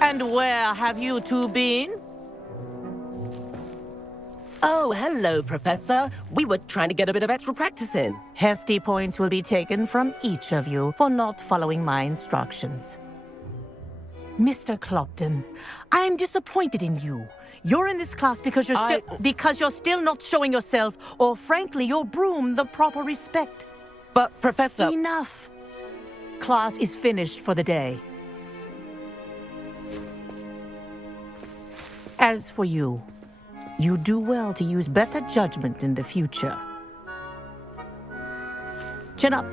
And where have you two been? Oh, hello, Professor. We were trying to get a bit of extra practice in. Hefty points will be taken from each of you for not following my instructions. Mr. Clopton, I'm disappointed in you. You're in this class because you're still not showing yourself, or frankly, your broom the proper respect. But, Professor... Enough. Class is finished for the day. As for you, you do well to use better judgment in the future. Chin up.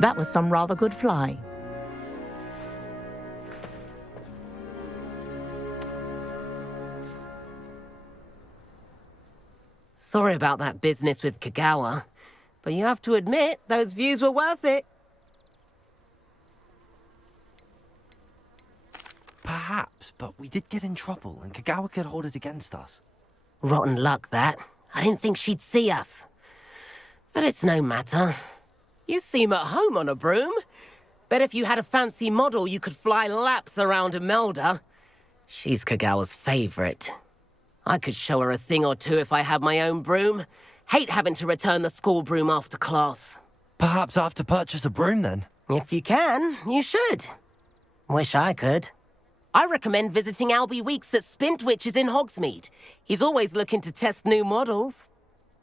That was some rather good flying. Sorry about that business with Kagawa, but you have to admit, those views were worth it. Perhaps, but we did get in trouble, and Kagawa could hold it against us. Rotten luck, that. I didn't think she'd see us. But it's no matter. You seem at home on a broom. Bet if you had a fancy model, you could fly laps around Imelda. She's Kagawa's favorite. I could show her a thing or two if I had my own broom. Hate having to return the school broom after class. Perhaps I have to purchase a broom then? If you can, you should. Wish I could. I recommend visiting Albie Weeks at Spintwitches in Hogsmeade. He's always looking to test new models.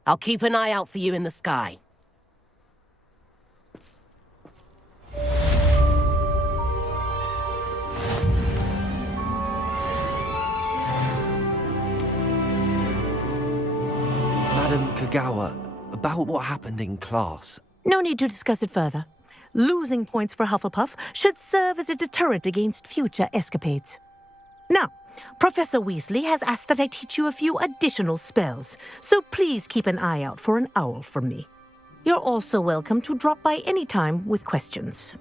I'll keep an eye out for you in the sky. Madam Kagawa, about what happened in class. No need to discuss it further. Losing points for Hufflepuff should serve as a deterrent against future escapades. Now, Professor Weasley has asked that I teach you a few additional spells, so please keep an eye out for an owl from me. You're also welcome to drop by any time with questions.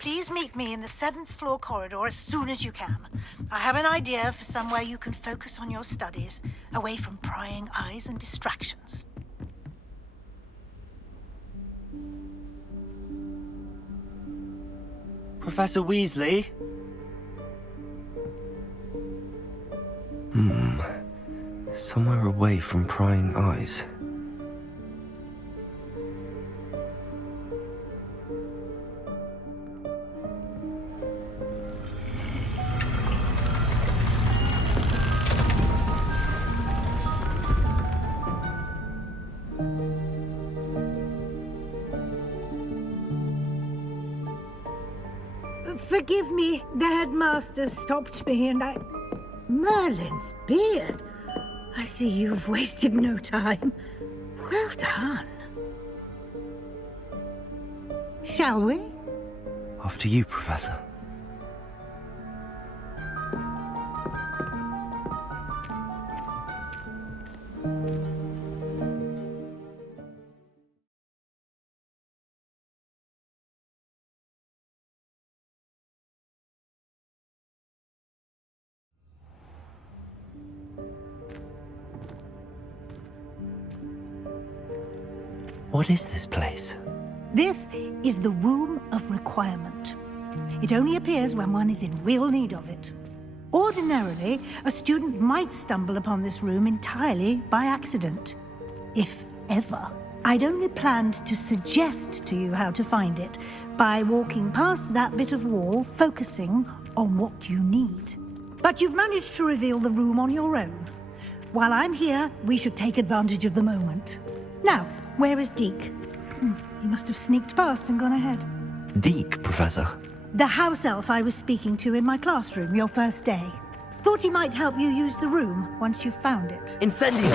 Please meet me in the 7th floor corridor as soon as you can. I have an idea for somewhere you can focus on your studies, away from prying eyes and distractions. Professor Weasley? Somewhere away from prying eyes. Forgive me, the headmaster stopped me and I... Merlin's beard. I see you've wasted no time. Well done. Shall we? After you, Professor. What is this place? This is the Room of Requirement. It only appears when one is in real need of it. Ordinarily, a student might stumble upon this room entirely by accident. If ever. I'd only planned to suggest to you how to find it by walking past that bit of wall, focusing on what you need. But you've managed to reveal the room on your own. While I'm here, we should take advantage of the moment. Now, where is Deke? He must have sneaked past and gone ahead. Deke, Professor. The house elf I was speaking to in my classroom your first day. Thought he might help you use the room once you've found it. Incendio!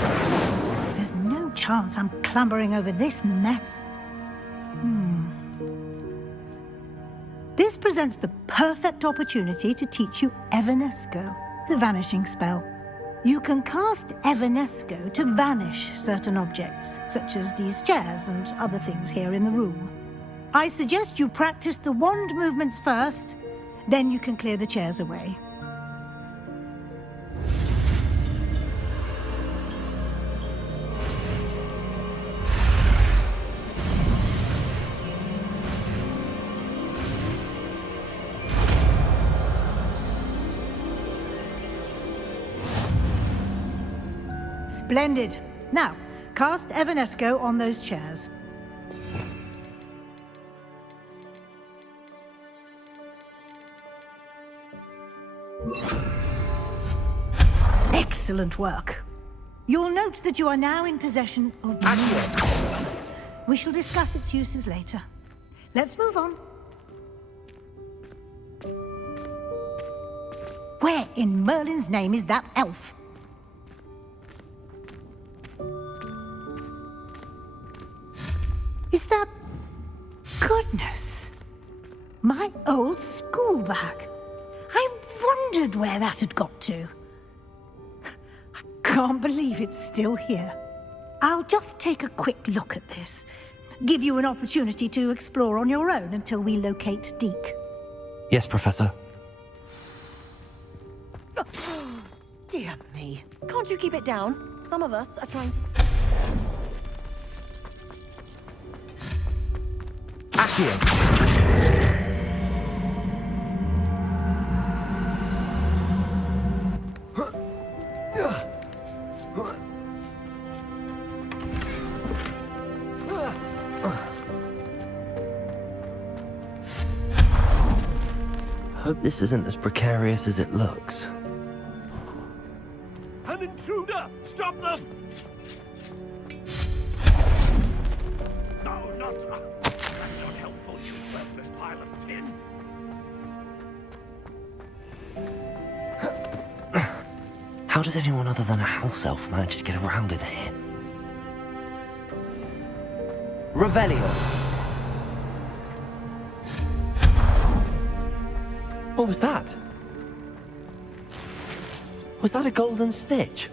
There's no chance I'm clambering over this mess. This presents the perfect opportunity to teach you Evanesco, the vanishing spell. You can cast Evanesco to vanish certain objects, such as these chairs and other things here in the room. I suggest you practice the wand movements first, then you can clear the chairs away. Splendid. Now, cast Evanesco on those chairs. Excellent work. You'll note that you are now in possession of Merlin. We shall discuss its uses later. Let's move on. Where in Merlin's name is that elf? Is that... Goodness! My old school bag. I wondered where that had got to. I can't believe it's still here. I'll just take a quick look at this. give you an opportunity to explore on your own until we locate Deke. Yes, Professor. Dear me. Can't you keep it down? Some of us are trying... Hope this isn't as precarious as it looks. An intruder! Stop them! No, not... That's not helpful, you worthless pile of tin. How does anyone other than a house elf manage to get around in here? Revelio! What was that? Was that a golden stitch?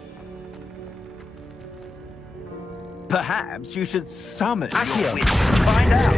Perhaps you should summon Accio. your wits to find out.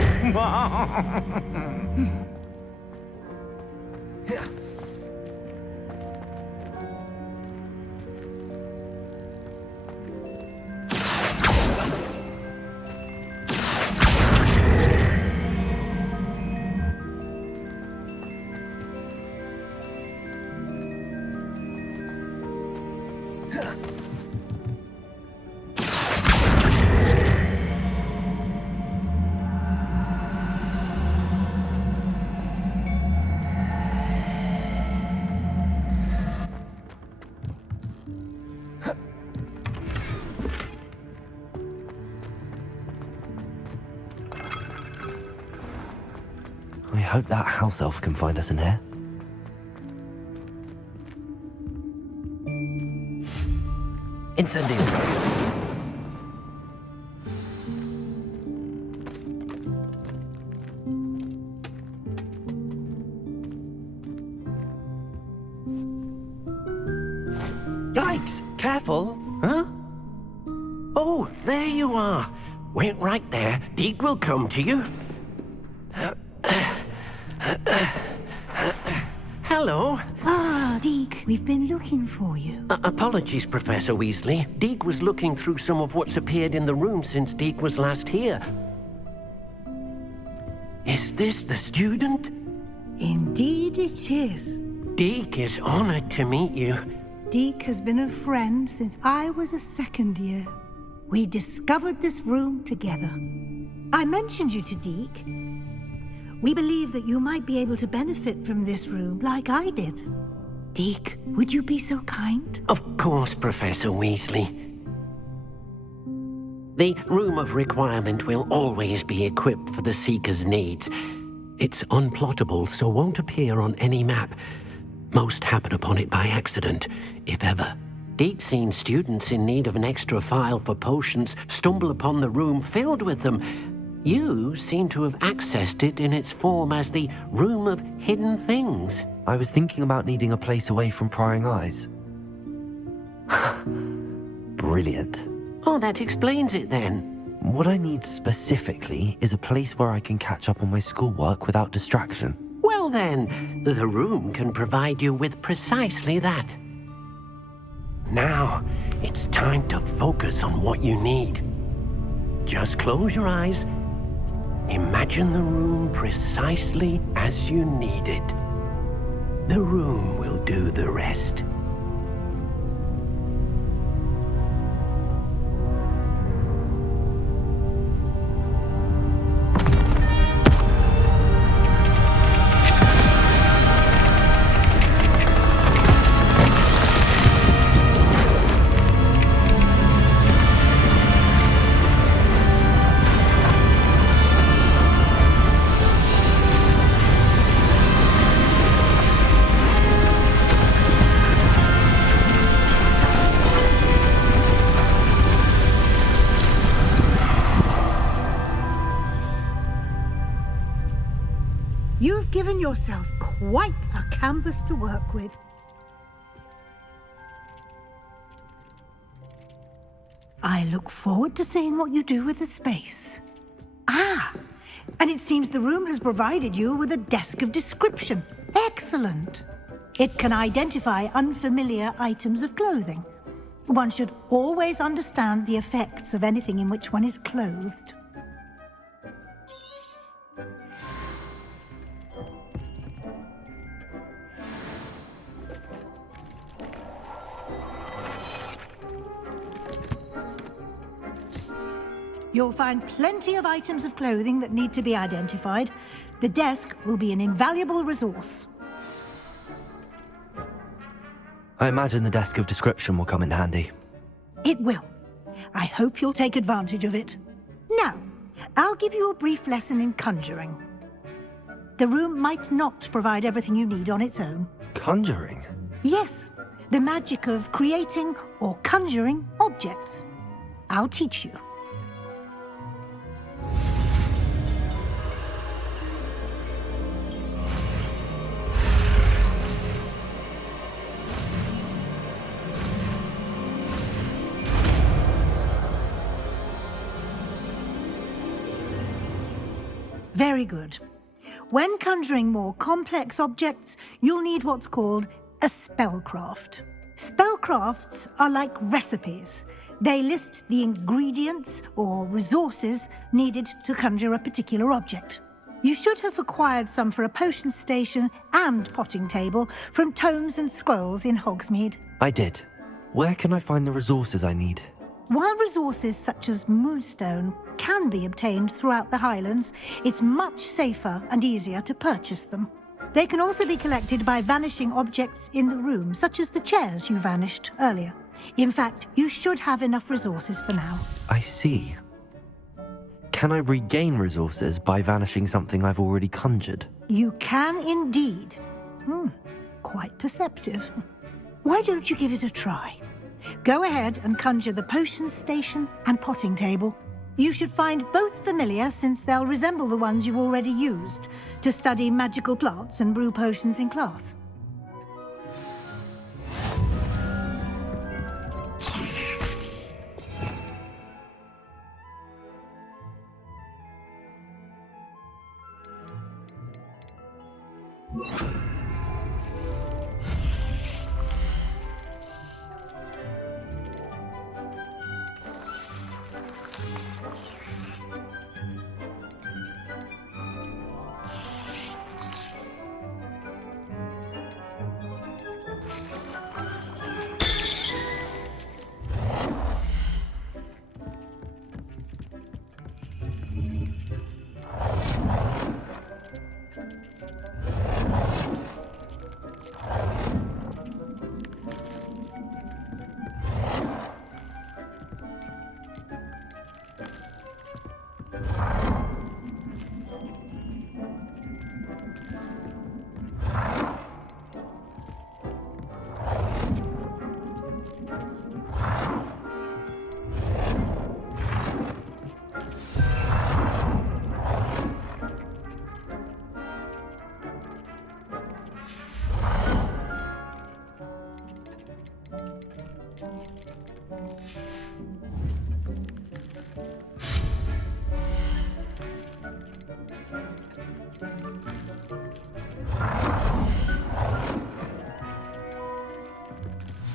I hope that house elf can find us in here. Incendio! Yikes! Careful! Huh? Oh, there you are. Wait right there. Deke will come to you. Hello. Ah, Deke, we've been looking for you. Apologies, Professor Weasley. Deke was looking through some of what's appeared in the room since Deke was last here. Is this the student? Indeed it is. Deke is honored to meet you. Deke has been a friend since I was a second year. We discovered this room together. I mentioned you to Deke. We believe that you might be able to benefit from this room like I did. Deke, would you be so kind? Of course, Professor Weasley. The Room of Requirement will always be equipped for the Seeker's needs. It's unplottable, so won't appear on any map. Most happen upon it by accident, if ever. Deke's seen students in need of an extra file for potions stumble upon the room filled with them. You seem to have accessed it in its form as the Room of Hidden Things. I was thinking about needing a place away from prying eyes. Brilliant. Oh, that explains it then. What I need specifically is a place where I can catch up on my schoolwork without distraction. Well then, the room can provide you with precisely that. Now, it's time to focus on what you need. Just close your eyes. Imagine the room precisely as you need it. The room will do the rest. You've given yourself quite a canvas to work with. I look forward to seeing what you do with the space. And it seems the room has provided you with a desk of description. Excellent. It can identify unfamiliar items of clothing. One should always understand the effects of anything in which one is clothed. You'll find plenty of items of clothing that need to be identified. The desk will be an invaluable resource. I imagine the desk of description will come in handy. It will. I hope you'll take advantage of it. Now, I'll give you a brief lesson in conjuring. The room might not provide everything you need on its own. Conjuring? Yes, the magic of creating or conjuring objects. I'll teach you. Very good. When conjuring more complex objects, you'll need what's called a spellcraft. Spellcrafts are like recipes. They list the ingredients or resources needed to conjure a particular object. You should have acquired some for a potion station and potting table from tomes and scrolls in Hogsmeade. I did. Where can I find the resources I need? While resources such as moonstone can be obtained throughout the Highlands, it's much safer and easier to purchase them. They can also be collected by vanishing objects in the room, such as the chairs you vanished earlier. In fact, you should have enough resources for now. I see. Can I regain resources by vanishing something I've already conjured? You can indeed. Quite perceptive. Why don't you give it a try? Go ahead and conjure the potion station and potting table. You should find both familiar, since they'll resemble the ones you've already used to study magical plants and brew potions in class.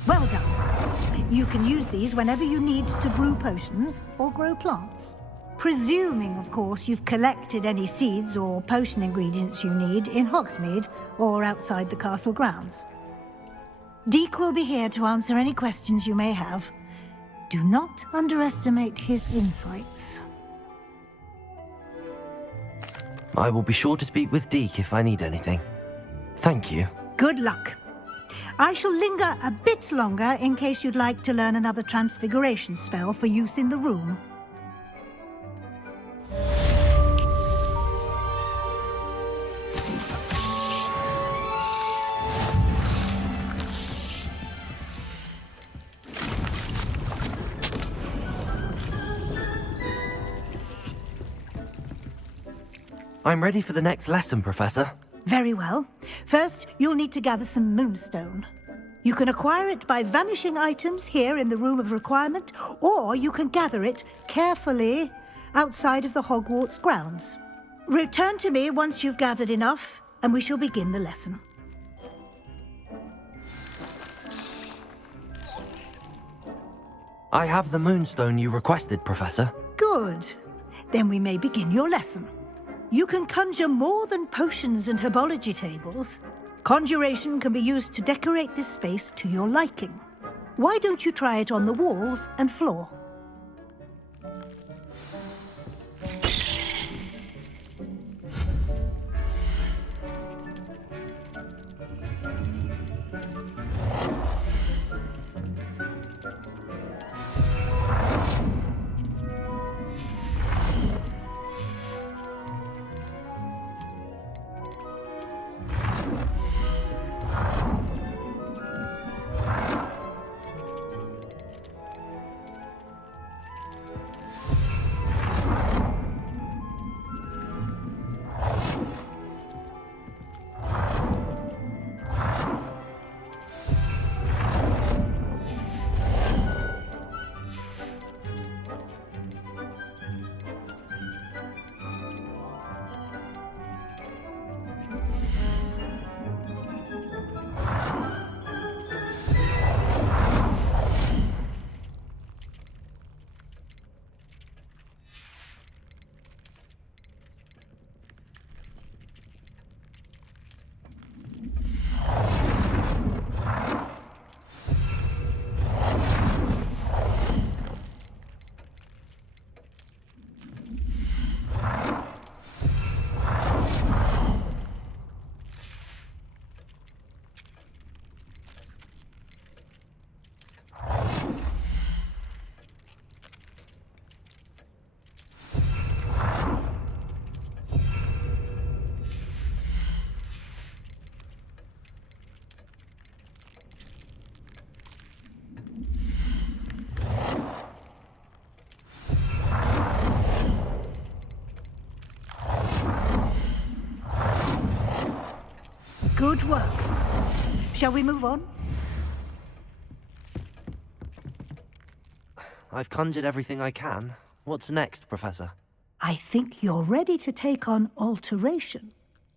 Well done. You can use these whenever you need to brew potions or grow plants. Presuming, of course, you've collected any seeds or potion ingredients you need in Hogsmeade or outside the castle grounds. Deek will be here to answer any questions you may have. Do not underestimate his insights. I will be sure to speak with Deek if I need anything. Thank you. Good luck. I shall linger a bit longer in case you'd like to learn another transfiguration spell for use in the room. I'm ready for the next lesson, Professor. Very well. First, you'll need to gather some moonstone. You can acquire it by vanishing items here in the Room of Requirement, or you can gather it carefully outside of the Hogwarts grounds. Return to me once you've gathered enough, and we shall begin the lesson. I have the moonstone you requested, Professor. Good. Then we may begin your lesson. You can conjure more than potions and herbology tables. Conjuration can be used to decorate this space to your liking. Why don't you try it on the walls and floor? Good work. Shall we move on? I've conjured everything I can. What's next, Professor? I think you're ready to take on alteration.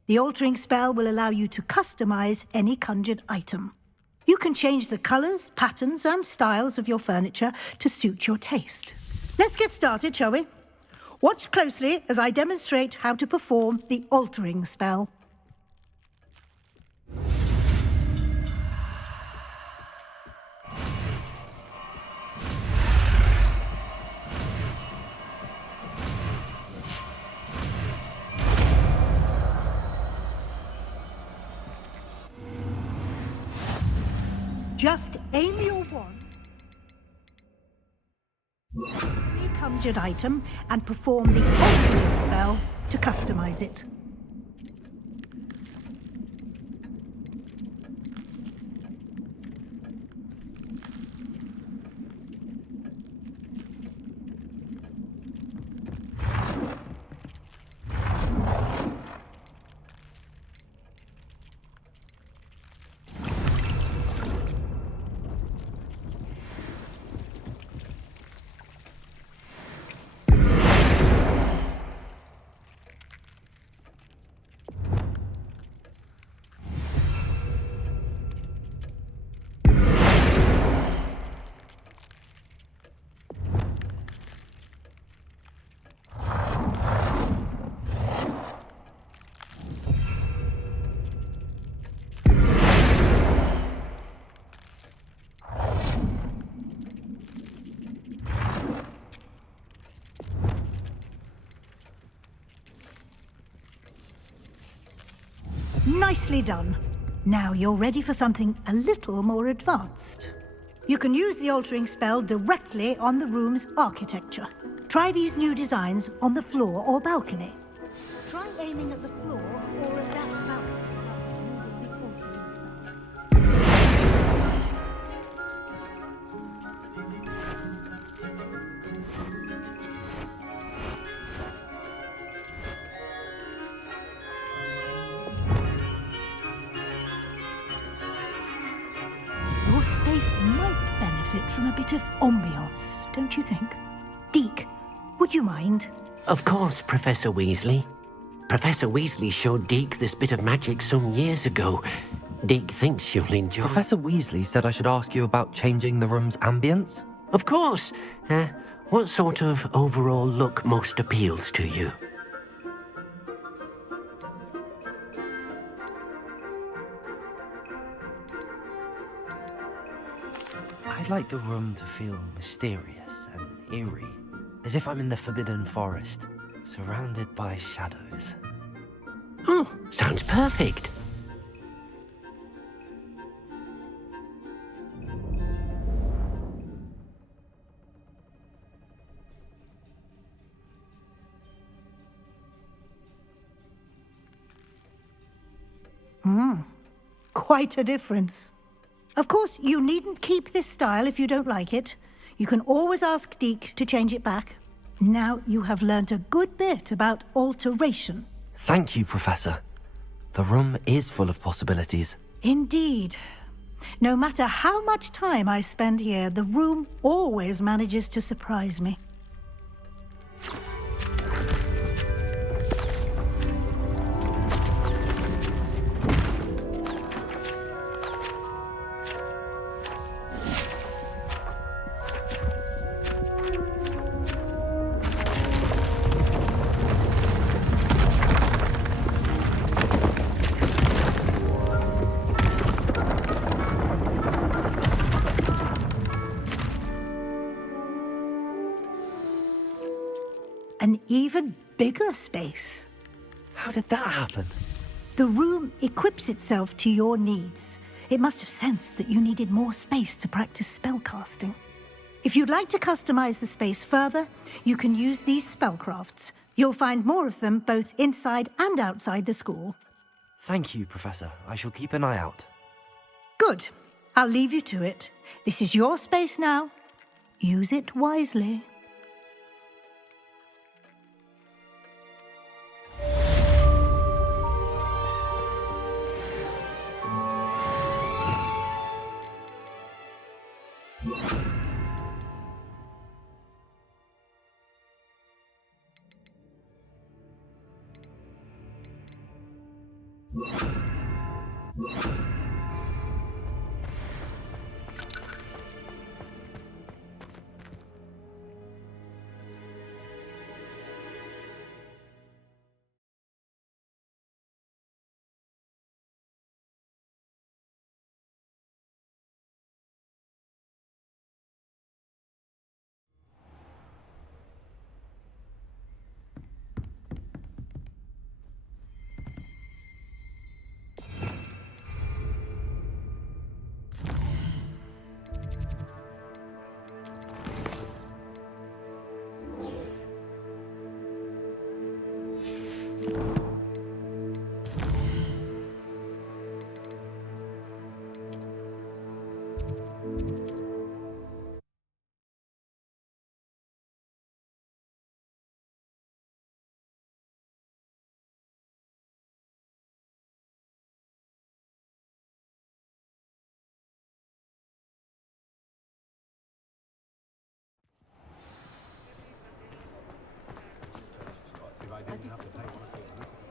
The altering spell will allow you to customize any conjured item. You can change the colors, patterns, and styles of your furniture to suit your taste. Let's get started, shall we? Watch closely as I demonstrate how to perform the altering spell. Just aim your wand at the conjured item and perform the altering spell to customize it. Nicely done. Now you're ready for something a little more advanced. You can use the altering spell directly on the room's architecture. Try these new designs on the floor or balcony. Try aiming at the floor or at that balcony. Your space might benefit from a bit of ambiance, don't you think? Deke, would you mind? Of course, Professor Weasley. Professor Weasley showed Deke this bit of magic some years ago. Deke thinks you'll enjoy. Professor Weasley said I should ask you about changing the room's ambience? Of course. What sort of overall look most appeals to you? I'd like the room to feel mysterious and eerie, as if I'm in the Forbidden Forest, surrounded by shadows. Oh, sounds perfect. Quite a difference. Of course, you needn't keep this style if you don't like it. You can always ask Deke to change it back. Now you have learnt a good bit about alteration. Thank you, Professor. The room is full of possibilities. Indeed. No matter how much time I spend here, the room always manages to surprise me. An even bigger space. How did that happen? The room equips itself to your needs. It must have sensed that you needed more space to practice spellcasting. If you'd like to customize the space further, you can use these spellcrafts. You'll find more of them both inside and outside the school. Thank you, Professor. I shall keep an eye out. Good. I'll leave you to it. This is your space now. Use it wisely.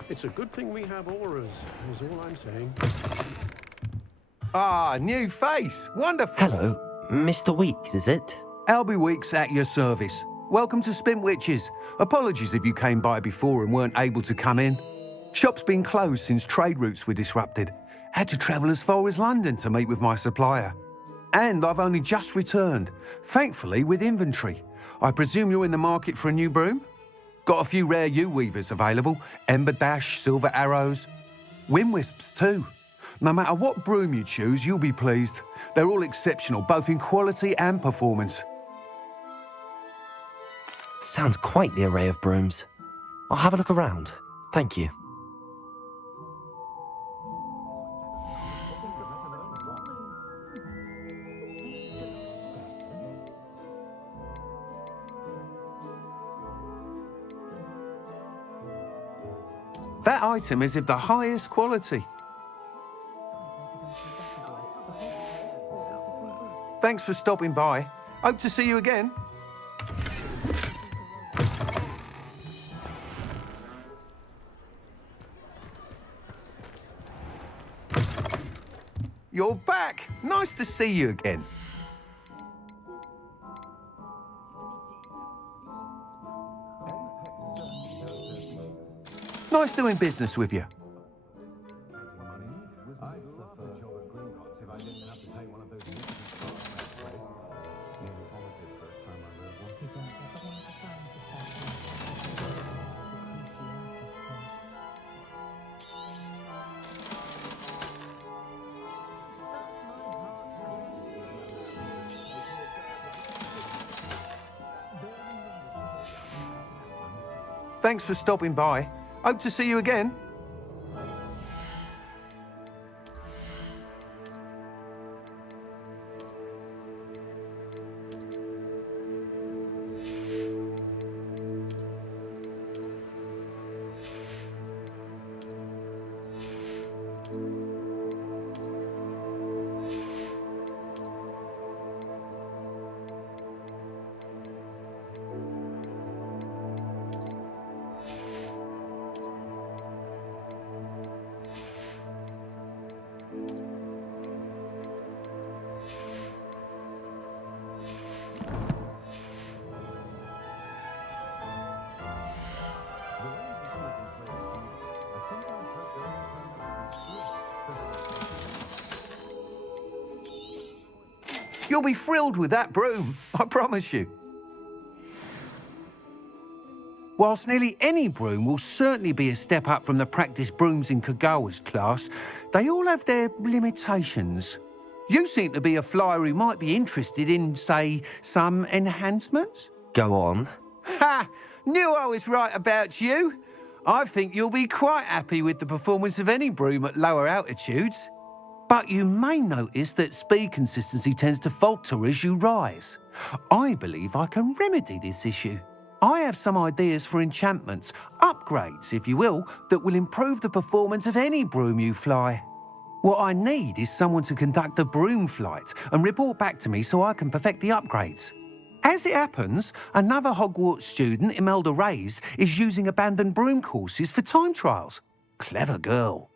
It's a good thing we have auras, is all I'm saying. Ah, new face. Wonderful. Hello, Mr. Weeks, is it? Albie Weeks at your service. Welcome to Spint Witches. Apologies if you came by before and weren't able to come in. Shop's been closed since trade routes were disrupted. Had to travel as far as London to meet with my supplier. And I've only just returned, thankfully with inventory. I presume you're in the market for a new broom? Got a few rare U-weavers available. Ember Dash, Silver Arrows. Wind Wisps too. No matter what broom you choose, you'll be pleased. They're all exceptional, both in quality and performance. Sounds quite the array of brooms. I'll have a look around. Thank you. That item is of the highest quality. Thanks for stopping by. Hope to see you again. you're back. Nice to see you again. Nice doing business with you. Thanks for stopping by. Hope to see you again. You'll be thrilled with that broom, I promise you. Whilst nearly any broom will certainly be a step up from the practice brooms in Kagawa's class, they all have their limitations. You seem to be a flyer who might be interested in, say, some enhancements? Go on. Ha! Knew I was right about you. I think you'll be quite happy with the performance of any broom at lower altitudes. But you may notice that speed consistency tends to falter as you rise. I believe I can remedy this issue. I have some ideas for enchantments, upgrades, if you will, that will improve the performance of any broom you fly. What I need is someone to conduct a broom flight and report back to me so I can perfect the upgrades. As it happens, another Hogwarts student, Imelda Reyes, is using abandoned broom courses for time trials. Clever girl.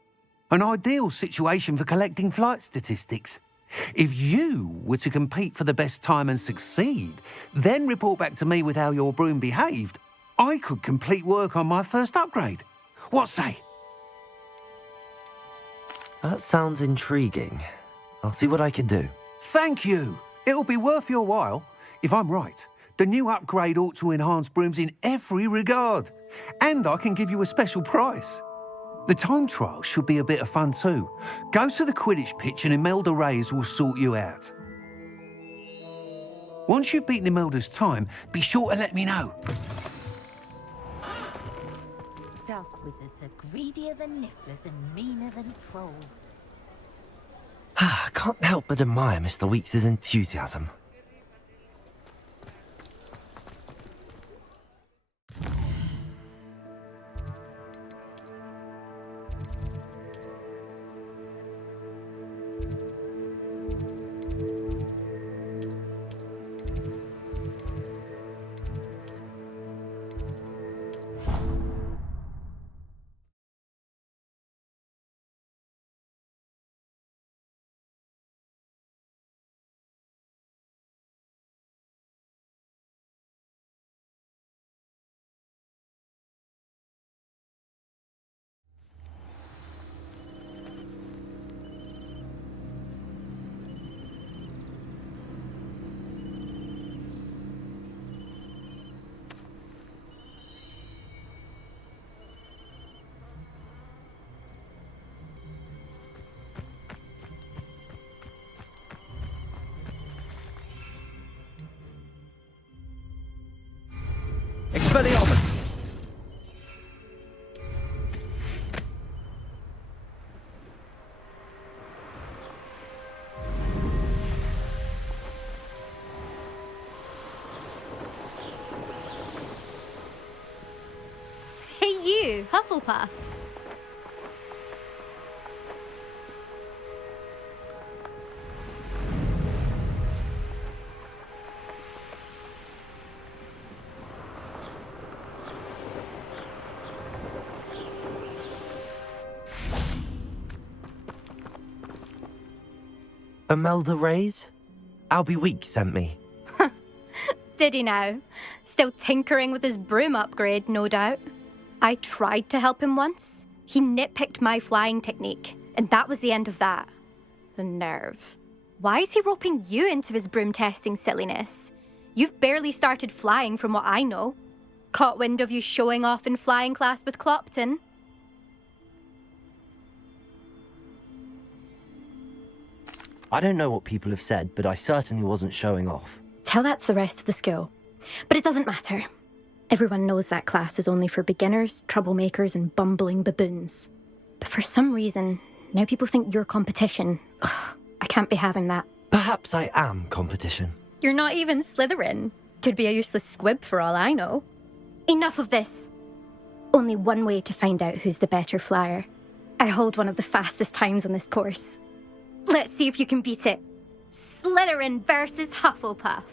An ideal situation for collecting flight statistics. If you were to compete for the best time and succeed, then report back to me with how your broom behaved, I could complete work on my first upgrade. What say? That sounds intriguing. I'll see what I can do. Thank you. It'll be worth your while. If I'm right, the new upgrade ought to enhance brooms in every regard. And I can give you a special price. The time trial should be a bit of fun too. Go to the Quidditch pitch and Imelda Reyes will sort you out. Once you've beaten Imelda's time, be sure to let me know. Dark wizards are greedier than nifflers and meaner than trolls. I can't help but admire Mr. Weeks' enthusiasm. Expelliarmus! Hey you, Hufflepuff. Imelda Reyes? Albie Weeks sent me. Did he now? Still tinkering with his broom upgrade, no doubt. I tried to help him once. He nitpicked my flying technique, and that was the end of that. The nerve. Why is he roping you into his broom testing silliness? You've barely started flying from what I know. Caught wind of you showing off in flying class with Clopton. I don't know what people have said, but I certainly wasn't showing off. Tell that to the rest of the school. But it doesn't matter. Everyone knows that class is only for beginners, troublemakers, and bumbling baboons. But for some reason, now people think you're competition. Ugh, I can't be having that. Perhaps I am competition. You're not even Slytherin. Could be a useless squib for all I know. Enough of this. Only one way to find out who's the better flyer. I hold one of the fastest times on this course. Let's see if you can beat it. Slytherin versus Hufflepuff.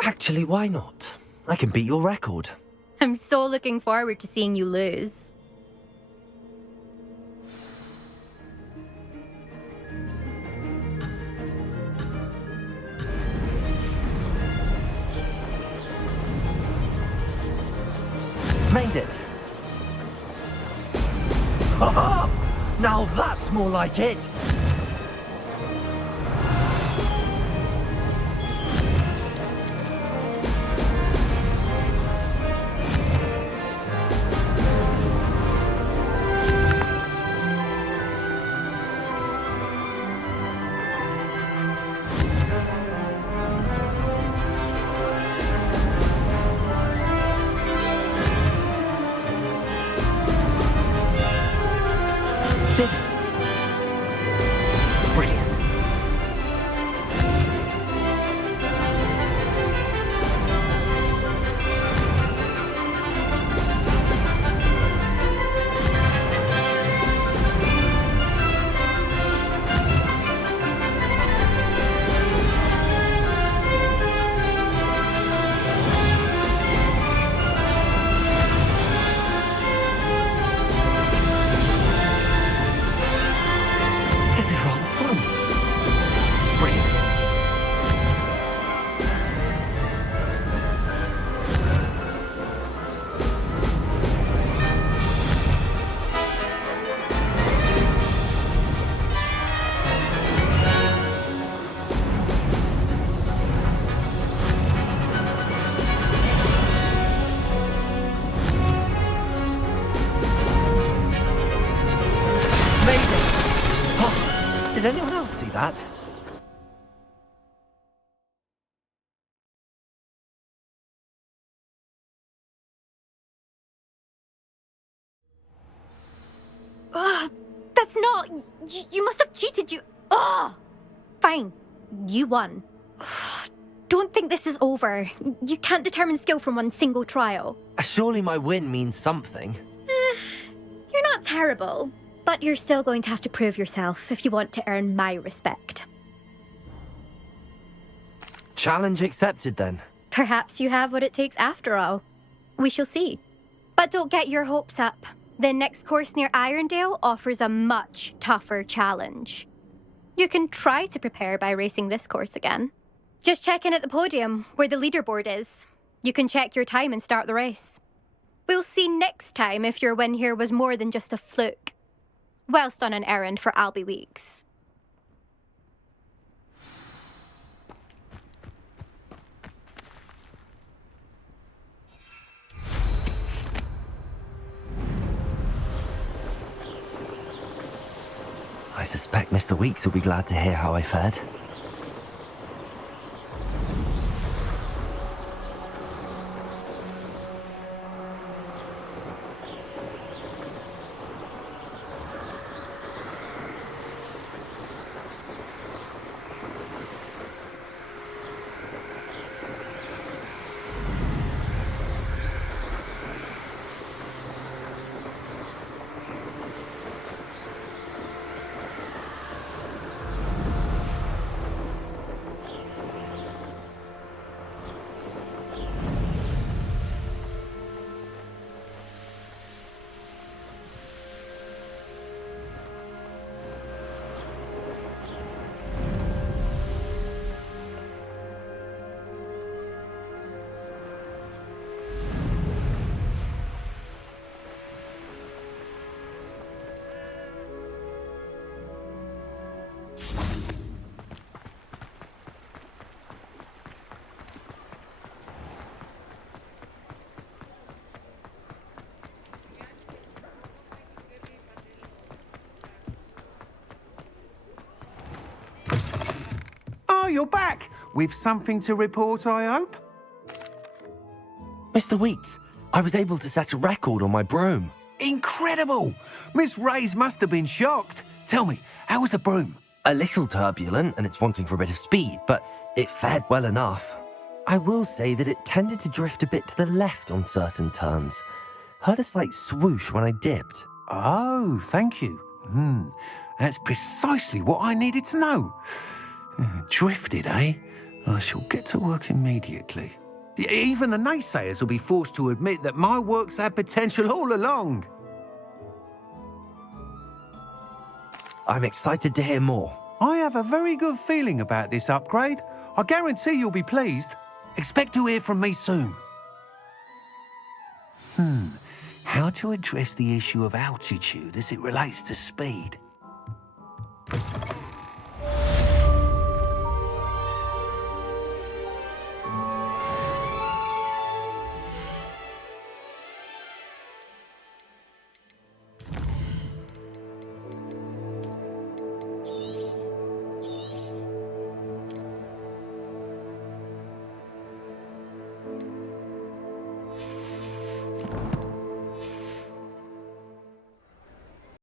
Actually, why not? I can beat your record. I'm so looking forward to seeing you lose. Made it! Ha! Now that's more like it! Did it! Brilliant! This is rather fun. Brilliant. Made it! Oh, did anyone else see that? Ugh, that's not... You must have cheated, you... Ugh! Fine. You won. Ugh, don't think this is over. You can't determine skill from one single trial. Surely my win means something. You're not terrible, but you're still going to have to prove yourself if you want to earn my respect. Challenge accepted then. Perhaps you have what it takes after all. We shall see. But don't get your hopes up. The next course near Irondale offers a much tougher challenge. You can try to prepare by racing this course again. Just check in at the podium, where the leaderboard is. You can check your time and start the race. We'll see next time if your win here was more than just a fluke. Whilst on an errand for Albie Weeks. I suspect Mr. Weeks will be glad to hear how I fared. Oh, you're back. With something to report, I hope? Mr. Weeks, I was able to set a record on my broom. Incredible! Miss Reyes must have been shocked. Tell me, how was the broom? A little turbulent and it's wanting for a bit of speed, but it fared well enough. I will say that it tended to drift a bit to the left on certain turns. Heard a slight swoosh when I dipped. Oh, thank you. That's precisely what I needed to know. Drifted, eh? I shall get to work immediately. Even the naysayers will be forced to admit that my work's had potential all along. I'm excited to hear more. I have a very good feeling about this upgrade. I guarantee you'll be pleased. Expect to hear from me soon. How to address the issue of altitude as it relates to speed?